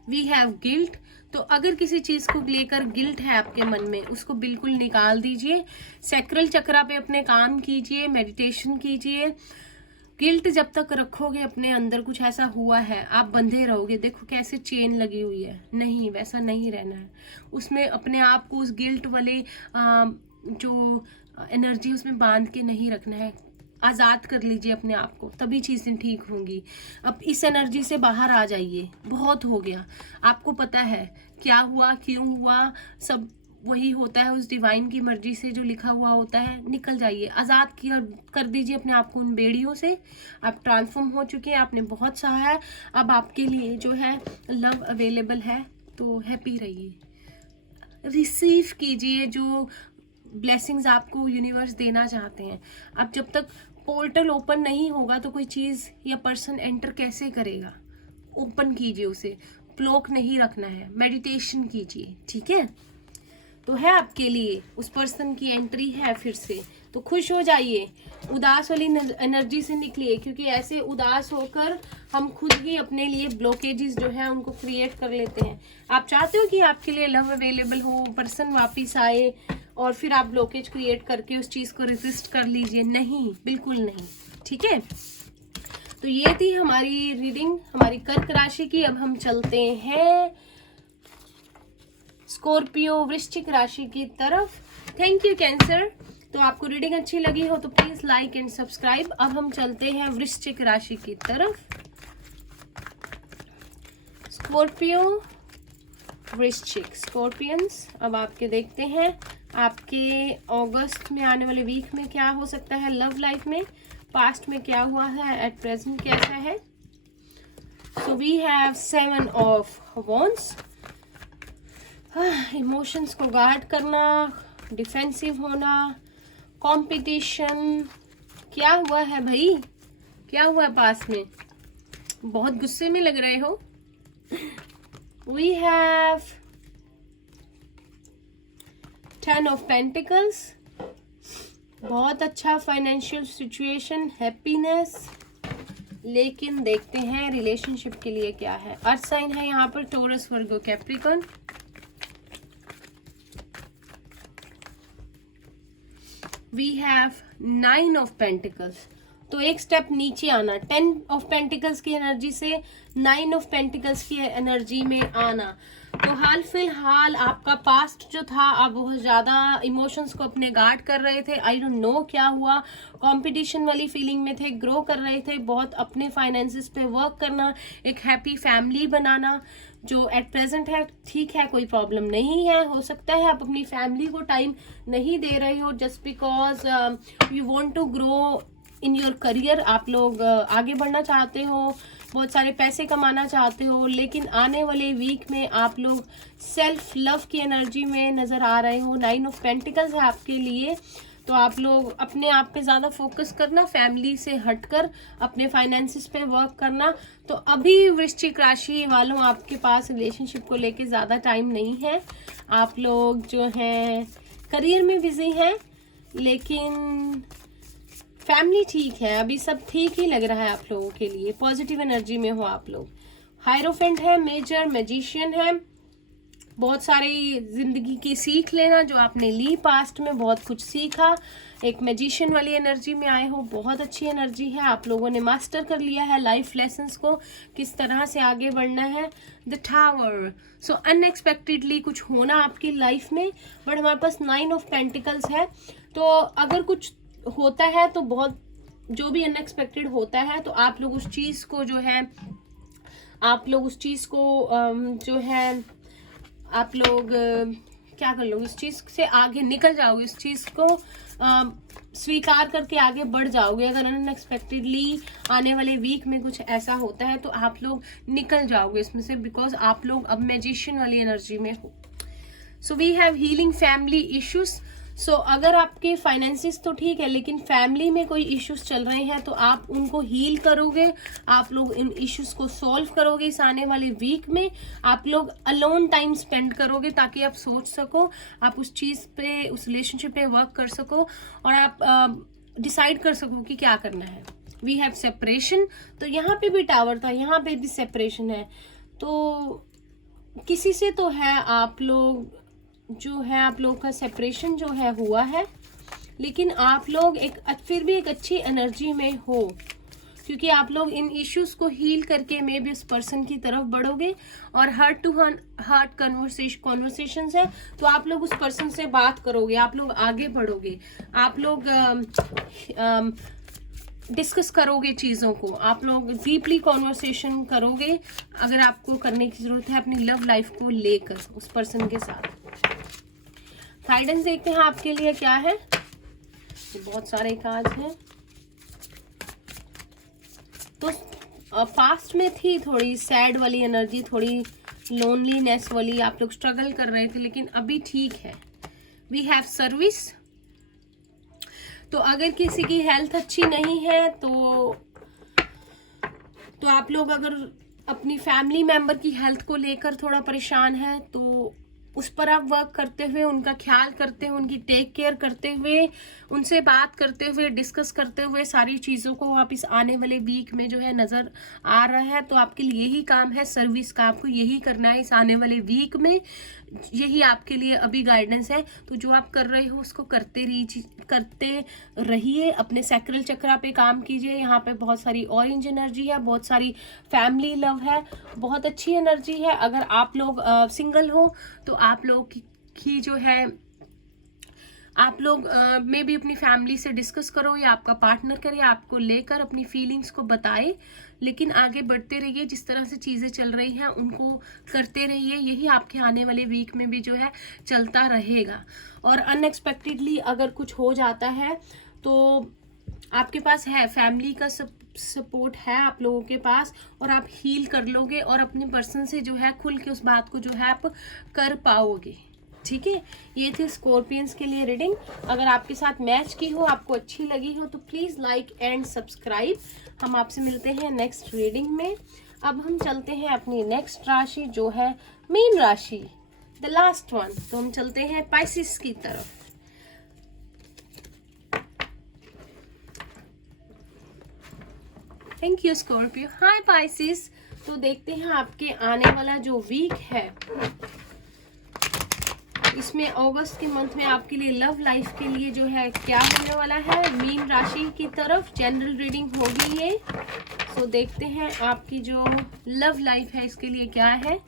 वी हैव गिल्ट, तो अगर किसी चीज़ को लेकर गिल्ट है आपके मन में, उसको बिल्कुल निकाल दीजिए। सैक्रल चक्रा पे अपने काम कीजिए, मेडिटेशन कीजिए। गिल्ट जब तक रखोगे अपने अंदर, कुछ ऐसा हुआ है, आप बंधे रहोगे। देखो कैसे चेन लगी हुई है, नहीं, वैसा नहीं रहना है। उसमें अपने आप को उस गिल्ट वाले जो एनर्जी उसमें बांध के नहीं रखना है। आज़ाद कर लीजिए अपने आप को, तभी चीज़ें ठीक होंगी। अब इस एनर्जी से बाहर आ जाइए, बहुत हो गया। आपको पता है क्या हुआ, क्यों हुआ, सब वही होता है, उस डिवाइन की मर्जी से जो लिखा हुआ होता है। निकल जाइए, आज़ाद कर दीजिए अपने आप को उन बेड़ियों से। आप ट्रांसफॉर्म हो चुके हैं, आपने बहुत सहा है। अब आपके लिए जो है लव अवेलेबल है, तो हैप्पी रहिए, रिसीव कीजिए जो ब्लेसिंग्स आपको यूनिवर्स देना चाहते हैं। अब जब तक पोर्टल ओपन नहीं होगा तो कोई चीज़ या पर्सन एंटर कैसे करेगा? ओपन कीजिए उसे, ब्लॉक नहीं रखना है, मेडिटेशन कीजिए, ठीक है? तो है आपके लिए, उस पर्सन की एंट्री है फिर से, तो खुश हो जाइए, उदास वाली एनर्जी से निकलिए, क्योंकि ऐसे उदास होकर हम खुद ही अपने लिए ब्लॉकेजेस जो है उनको क्रिएट कर लेते हैं। आप चाहते हो कि आपके लिए लव अवेलेबल हो, पर्सन वापस आए, और फिर आप ब्लॉकेज क्रिएट करके उस चीज़ को रेजिस्ट कर लीजिए? नहीं, बिल्कुल नहीं, ठीक है? तो ये थी हमारी रीडिंग, हमारी कर्क राशि की। अब हम चलते हैं स्कॉर्पियो वृश्चिक राशि की तरफ। Thank you cancer. तो आपको रीडिंग अच्छी लगी हो तो प्लीज लाइक एंड सब्सक्राइब। अब हम चलते हैं वृश्चिक राशि की तरफ। स्कॉर्पियो वृश्चिक, स्कॉर्पियंस, अब आपके देखते हैं आपके अगस्त में आने वाले वीक में क्या हो सकता है लव लाइफ में, पास्ट में क्या हुआ है, एट प्रेजेंट कैसा है। So we have 7 of wands. Emotions को गार्ड करना, डिफेंसिव होना, कंपटीशन। क्या हुआ है भाई, क्या हुआ है पास में? बहुत गुस्से में लग रहे हो। वी हैव 10 ऑफ पेंटिकल्स, बहुत अच्छा फाइनेंशियल सिचुएशन, हैप्पीनेस। लेकिन देखते हैं रिलेशनशिप के लिए क्या है। अर्थ साइन है यहाँ पर Taurus, Virgo, Capricorn. We have 9 of Pentacles, तो एक स्टेप नीचे आना, 10 ऑफ पेंटिकल्स की एनर्जी से 9 ऑफ पेंटिकल्स की एनर्जी में आना। तो हाल फिलहाल आपका पास्ट जो था, आप बहुत ज़्यादा इमोशंस को अपने गार्ड कर रहे थे, आई डोंट नो क्या हुआ, कंपटीशन वाली फीलिंग में थे, ग्रो कर रहे थे, बहुत अपने फाइनेंसेस पे वर्क करना, एक हैप्पी फैमिली बनाना जो एट प्रेजेंट है ठीक है, कोई प्रॉब्लम नहीं है। हो सकता है आप अपनी फैमिली को टाइम नहीं दे रहे हो just because you want to grow in your career, आप लोग आगे बढ़ना चाहते हो, बहुत सारे पैसे कमाना चाहते हो, लेकिन आने वाले वीक में आप लोग सेल्फ लव की एनर्जी में नज़र आ रहे हो। 9 ऑफ पेंटिकल्स है आपके लिए, तो आप लोग अपने आप पे ज़्यादा फोकस करना, फैमिली से हटकर अपने फाइनेंसिस पे वर्क करना। तो अभी वृश्चिक राशि वालों आपके पास रिलेशनशिप को लेके ज़्यादा टाइम नहीं है, आप लोग जो हैं करियर में बिजी हैं, लेकिन फैमिली ठीक है, अभी सब ठीक ही लग रहा है आप लोगों के लिए, पॉजिटिव एनर्जी में हो आप लोग। हायरोफेंट है, मेजर, मैजिशियन है, बहुत सारी जिंदगी की सीख लेना जो आपने ली, पास्ट में बहुत कुछ सीखा, एक मैजिशियन वाली एनर्जी में आए हो, बहुत अच्छी एनर्जी है, आप लोगों ने मास्टर कर लिया है लाइफ लेसन्स को, किस तरह से आगे बढ़ना है। द टावर, सो अनएक्सपेक्टेडली कुछ होना आपकी लाइफ में, बट हमारे पास 9 ऑफ पेंटिकल्स है, तो अगर कुछ होता है तो बहुत, जो भी अनएक्सपेक्टेड होता है तो आप लोग उस चीज़ को जो है, आप लोग उस चीज़ को जो है आप लोग क्या कर लोगे, उस चीज़ से आगे निकल जाओगे, उस चीज़ को स्वीकार करके आगे बढ़ जाओगे। अगर अनएक्सपेक्टेडली आने वाले वीक में कुछ ऐसा होता है तो आप लोग निकल जाओगे इसमें से, बिकॉज आप लोग अब मैजिशियन वाली एनर्जी में हो। So we have healing family issues. So अगर आपके फाइनेंसिस तो ठीक है, लेकिन फैमिली में कोई इश्यूज चल रहे हैं तो आप उनको हील करोगे, आप लोग इन इश्यूज को सॉल्व करोगे। इस आने वाले वीक में आप लोग अलोन टाइम स्पेंड करोगे ताकि आप सोच सको, आप उस चीज़ पे, उस रिलेशनशिप पे वर्क कर सको और आप डिसाइड कर सको कि क्या करना है। वी हैव सेपरेशन, तो यहाँ पे भी टावर था, यहाँ पे भी सेपरेशन है, तो किसी से तो है आप लोग जो है, आप लोग का सेपरेशन जो है हुआ है, लेकिन आप लोग एक फिर भी एक अच्छी एनर्जी में हो, क्योंकि आप लोग इन इश्यूज को हील करके मे भी उस पर्सन की तरफ बढ़ोगे। और हार्ट टू हार्ट कॉन्वर्सेशंस है, तो आप लोग उस पर्सन से बात करोगे, आप लोग आगे बढ़ोगे, आप लोग डिस्कस करोगे चीज़ों को, आप लोग डीपली कॉन्वर्सेशन करोगे अगर आपको करने की ज़रूरत है अपनी लव लाइफ को लेकर उस पर्सन के साथ। गाइडेंस देखते हैं आपके लिए क्या है, बहुत सारे कार्ड्स हैं। तो पास्ट में थी थोड़ी सैड वाली एनर्जी, थोड़ी लोनलीनेस वाली, आप लोग स्ट्रगल कर रहे थे, लेकिन अभी ठीक है। वी हैव सर्विस, तो अगर किसी की हेल्थ अच्छी नहीं है तो आप लोग अगर अपनी फैमिली मेंबर की हेल्थ को लेकर थोड़ा परेशान है तो उस पर आप वर्क करते हुए, उनका ख्याल करते हुए, उनकी टेक केयर करते हुए, उनसे बात करते हुए, डिस्कस करते हुए सारी चीज़ों को आप इस आने वाले वीक में जो है नज़र आ रहा है। तो आपके लिए यही काम है सर्विस का, आपको यही करना है इस आने वाले वीक में, यही आपके लिए अभी गाइडेंस है। तो जो आप कर रहे हो उसको करते रहिए, अपने सैक्रल चक्रा पे काम कीजिए। यहाँ पे बहुत सारी ऑरेंज एनर्जी है, बहुत सारी फैमिली लव है, बहुत अच्छी एनर्जी है। अगर आप लोग सिंगल हो तो आप लोग की जो है, आप लोग में भी अपनी फैमिली से डिस्कस करो या आपका पार्टनर करे, आपको लेकर अपनी फीलिंग्स को बताए, लेकिन आगे बढ़ते रहिए। जिस तरह से चीज़ें चल रही हैं उनको करते रहिए, यही आपके आने वाले वीक में भी जो है चलता रहेगा। और अनएक्सपेक्टेडली अगर कुछ हो जाता है तो आपके पास है फैमिली का सपोर्ट है आप लोगों के पास, और आप हील कर लोगे और अपने पर्सन से जो है खुल के उस बात को जो है आप कर पाओगे। ठीक है, ये थी स्कॉर्पियंस के लिए रीडिंग। अगर आपके साथ मैच की हो, आपको अच्छी लगी हो तो प्लीज़ लाइक एंड सब्सक्राइब। हम आपसे मिलते हैं नेक्स्ट रीडिंग में। अब हम चलते हैं अपनी नेक्स्ट राशि जो है मीन राशि, द लास्ट वन। तो हम चलते हैं पाइसिस की तरफ। Thank you Scorpio. Hi Pisces. तो देखते हैं आपके आने वाला जो वीक है इसमें अगस्त के मंथ में आपके लिए लव लाइफ के लिए जो है क्या होने वाला है, मीन राशि की तरफ जनरल रीडिंग होगी ये। सो देखते हैं आपकी जो लव लाइफ है इसके लिए क्या है,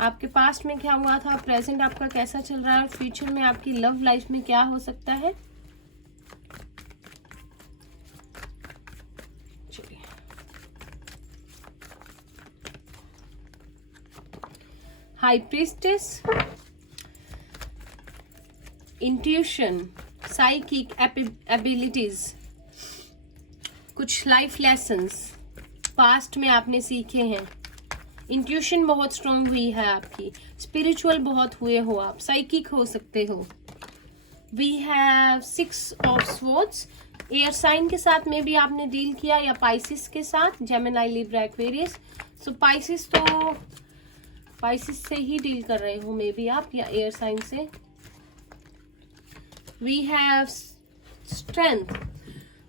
आपके पास्ट में क्या हुआ था, प्रेजेंट आपका कैसा चल रहा है, फ्यूचर में आपकी लव लाइफ में क्या हो सकता है। चलिए, high priestess, intuition, psychic abilities, कुछ लाइफ लेसन्स पास्ट में आपने सीखे हैं, इंट्यूशन बहुत स्ट्रांग हुई है आपकी, स्पिरिचुअल बहुत हुए हो आप, साइकिक हो सकते हो। We have 6 of swords, air sign के साथ में भी आपने डील किया या पाइसिस के साथ, जेमिनी, लिब्रा, एक्वेरियस। सो पाइसिस तो पाइसिस से ही डील कर रहे हो मे बी आप, या एयर साइन से। वी हैव स्ट्रेंथ,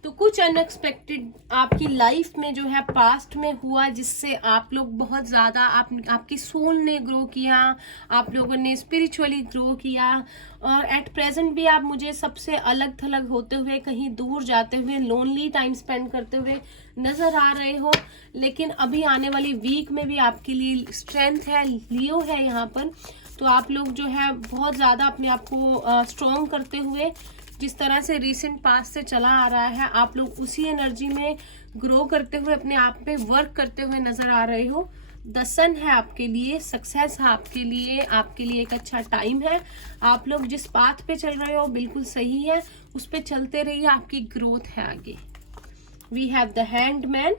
तो कुछ अनएक्सपेक्टेड आपकी लाइफ में जो है पास्ट में हुआ जिससे आप लोग बहुत ज़्यादा आपकी सोल ने ग्रो किया, आप लोगों ने स्पिरिचुअली ग्रो किया, और एट प्रेजेंट भी आप मुझे सबसे अलग थलग होते हुए, कहीं दूर जाते हुए, लोनली टाइम स्पेंड करते हुए नज़र आ रहे हो। लेकिन अभी आने वाली वीक में भी आपके लिए स्ट्रेंथ है, लियो है यहाँ पर, तो आप लोग जो है बहुत ज़्यादा अपने आप को स्ट्रॉन्ग करते हुए, जिस तरह से रिसेंट पास्ट से चला आ रहा है, आप लोग उसी एनर्जी में ग्रो करते हुए अपने आप पे वर्क करते हुए नजर आ रहे हो। द सन है आपके लिए, सक्सेस है आपके लिए एक अच्छा टाइम है। आप लोग जिस पाथ पे चल रहे हो बिल्कुल सही है, उस पे चलते रहिए, आपकी ग्रोथ है आगे। वी हैव द हैंडमैन,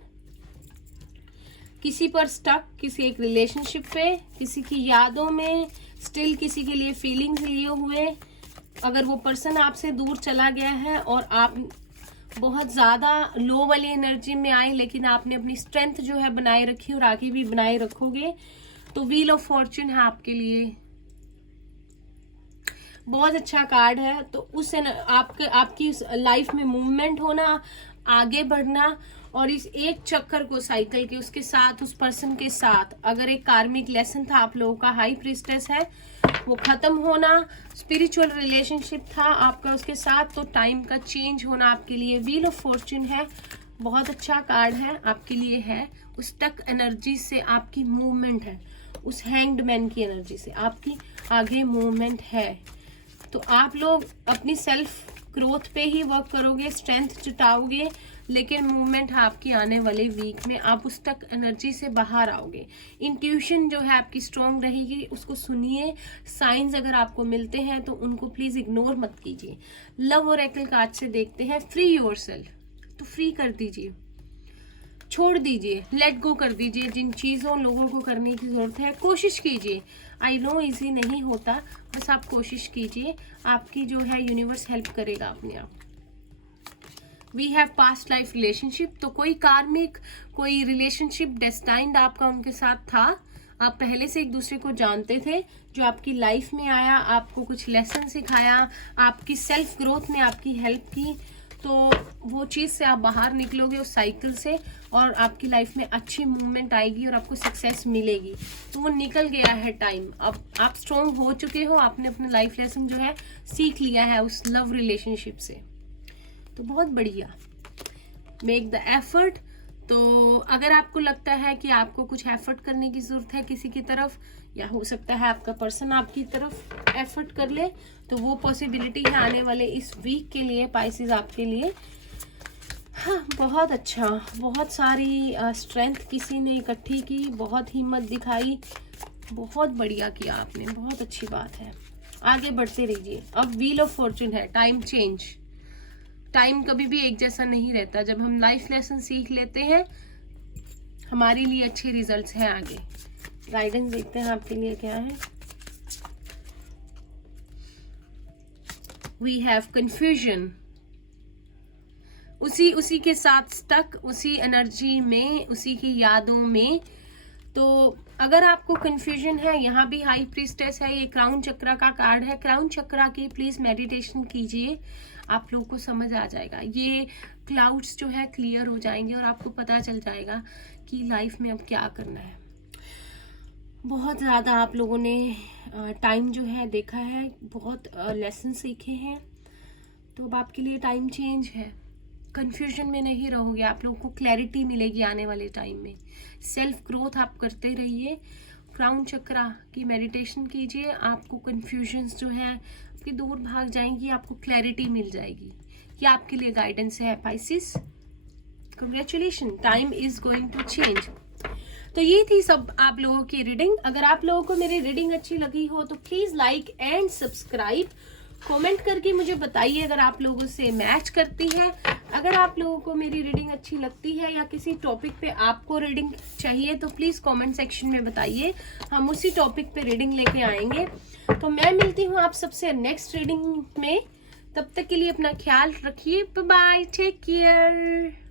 किसी पर स्टक, किसी एक रिलेशनशिप पे, किसी की यादों में स्टिल किसी के लिए फीलिंग्स लिए हुए, अगर वो पर्सन आपसे दूर चला गया है और आप बहुत ज़्यादा लो वाली एनर्जी में आए, लेकिन आपने अपनी स्ट्रेंथ जो है बनाए रखी और आगे भी बनाए रखोगे, तो व्हील ऑफ फॉर्च्यून है आपके लिए, बहुत अच्छा कार्ड है। तो उस आपकी लाइफ में मूवमेंट होना, आगे बढ़ना, और इस एक चक्कर को साइकिल के उसके साथ, उस पर्सन के साथ, अगर एक कार्मिक लेसन था आप लोगों का, हाई प्रीस्टेस है, वो खत्म होना, स्पिरिचुअल रिलेशनशिप था आपका उसके साथ, तो टाइम का चेंज होना आपके लिए। व्हील ऑफ फॉर्च्यून है, बहुत अच्छा कार्ड है आपके लिए, है उस टक एनर्जी से आपकी मूवमेंट है, उस हैंग्ड की एनर्जी से आपकी आगे मूवमेंट है। तो आप लोग अपनी सेल्फ ग्रोथ पे ही वर्क करोगे, स्ट्रेंथ जुटाओगे, लेकिन मूवमेंट आपकी आने वाले वीक में आप उस तक एनर्जी से बाहर आओगे। इंट्यूशन जो है आपकी स्ट्रॉन्ग रहेगी, उसको सुनिए। साइंस अगर आपको मिलते हैं तो उनको प्लीज इग्नोर मत कीजिए। लव ओरेकल कार्ड से देखते हैं, फ्री योरसेल्फ, तो फ्री कर दीजिए, छोड़ दीजिए, लेट गो कर दीजिए जिन चीज़ों लोगों को करने की ज़रूरत है। कोशिश कीजिए, आई नो इजी नहीं होता, बस आप कोशिश कीजिए, आपकी जो है यूनिवर्स हेल्प करेगा अपने आप। We have past life relationship, तो कोई कार्मिक, कोई रिलेशनशिप डेस्टाइंड आपका उनके साथ था, आप पहले से एक दूसरे को जानते थे, जो आपकी लाइफ में आया, आपको कुछ लेसन सिखाया, आपकी सेल्फ ग्रोथ में आपकी हेल्प की, तो वो चीज़ से आप बाहर निकलोगे उस साइकिल से, और आपकी लाइफ में अच्छी मूवमेंट आएगी और आपको सक्सेस मिलेगी। तो वो निकल गया है टाइम, अब आप स्ट्रॉन्ग हो चुके हो, आपने अपना लाइफ लेसन जो है सीख लिया है उस लव रिलेशनशिप से, तो बहुत बढ़िया। मेक द एफर्ट, तो अगर आपको लगता है कि आपको कुछ एफर्ट करने की ज़रूरत है किसी की तरफ, या हो सकता है आपका पर्सन आपकी तरफ एफर्ट कर ले, तो वो पॉसिबिलिटी है आने वाले इस वीक के लिए पाइसेस आपके लिए। हाँ, बहुत अच्छा, बहुत सारी स्ट्रेंथ किसी ने इकट्ठी की, बहुत हिम्मत दिखाई, बहुत बढ़िया किया आपने, बहुत अच्छी बात है, आगे बढ़ते रहिए। अब व्हील ऑफ फॉर्च्यून है, टाइम चेंज, टाइम कभी भी एक जैसा नहीं रहता, जब हम लाइफ लेसन सीख लेते हैं हमारे लिए अच्छे रिजल्ट्स हैं आगे। गाइडेंस देखते हैं आपके लिए क्या है। वी हैव कंफ्यूजन, उसी के साथ स्टक, उसी एनर्जी में, उसी की यादों में। तो अगर आपको कंफ्यूजन है, यहाँ भी हाई प्रीस्टेस है, ये क्राउन चक्रा का कार्ड है, क्राउन चक्रा की प्लीज मेडिटेशन कीजिए, आप लोग को समझ आ जाएगा, ये क्लाउड्स जो है क्लियर हो जाएंगे और आपको पता चल जाएगा कि लाइफ में अब क्या करना है। बहुत ज़्यादा आप लोगों ने टाइम जो है देखा है, बहुत लेसन सीखे हैं, तो अब आपके लिए टाइम चेंज है। कंफ्यूजन में नहीं रहोगे, आप लोगों को क्लैरिटी मिलेगी आने वाले टाइम में। सेल्फ ग्रोथ आप करते रहिए, क्राउन चक्रा की मेडिटेशन कीजिए, आपको कंफ्यूजन्स जो है आपकी दूर भाग जाएंगी, आपको क्लैरिटी मिल जाएगी। ये आपके लिए गाइडेंस है Pisces. Congratulation, time is going to change. तो ये थी सब आप लोगों की रीडिंग। अगर आप लोगों को मेरी रीडिंग अच्छी लगी हो तो please like and subscribe, comment करके मुझे बताइए अगर आप लोगों से मैच करती है। अगर आप लोगों को मेरी रीडिंग अच्छी लगती है या किसी टॉपिक पे आपको रीडिंग चाहिए तो प्लीज कमेंट सेक्शन में बताइए, हम उसी टॉपिक पे रीडिंग लेके आएंगे। तो मैं मिलती हूँ आप सबसे नेक्स्ट रीडिंग में, तब तक के लिए अपना ख्याल रखिए। Bye bye, take care.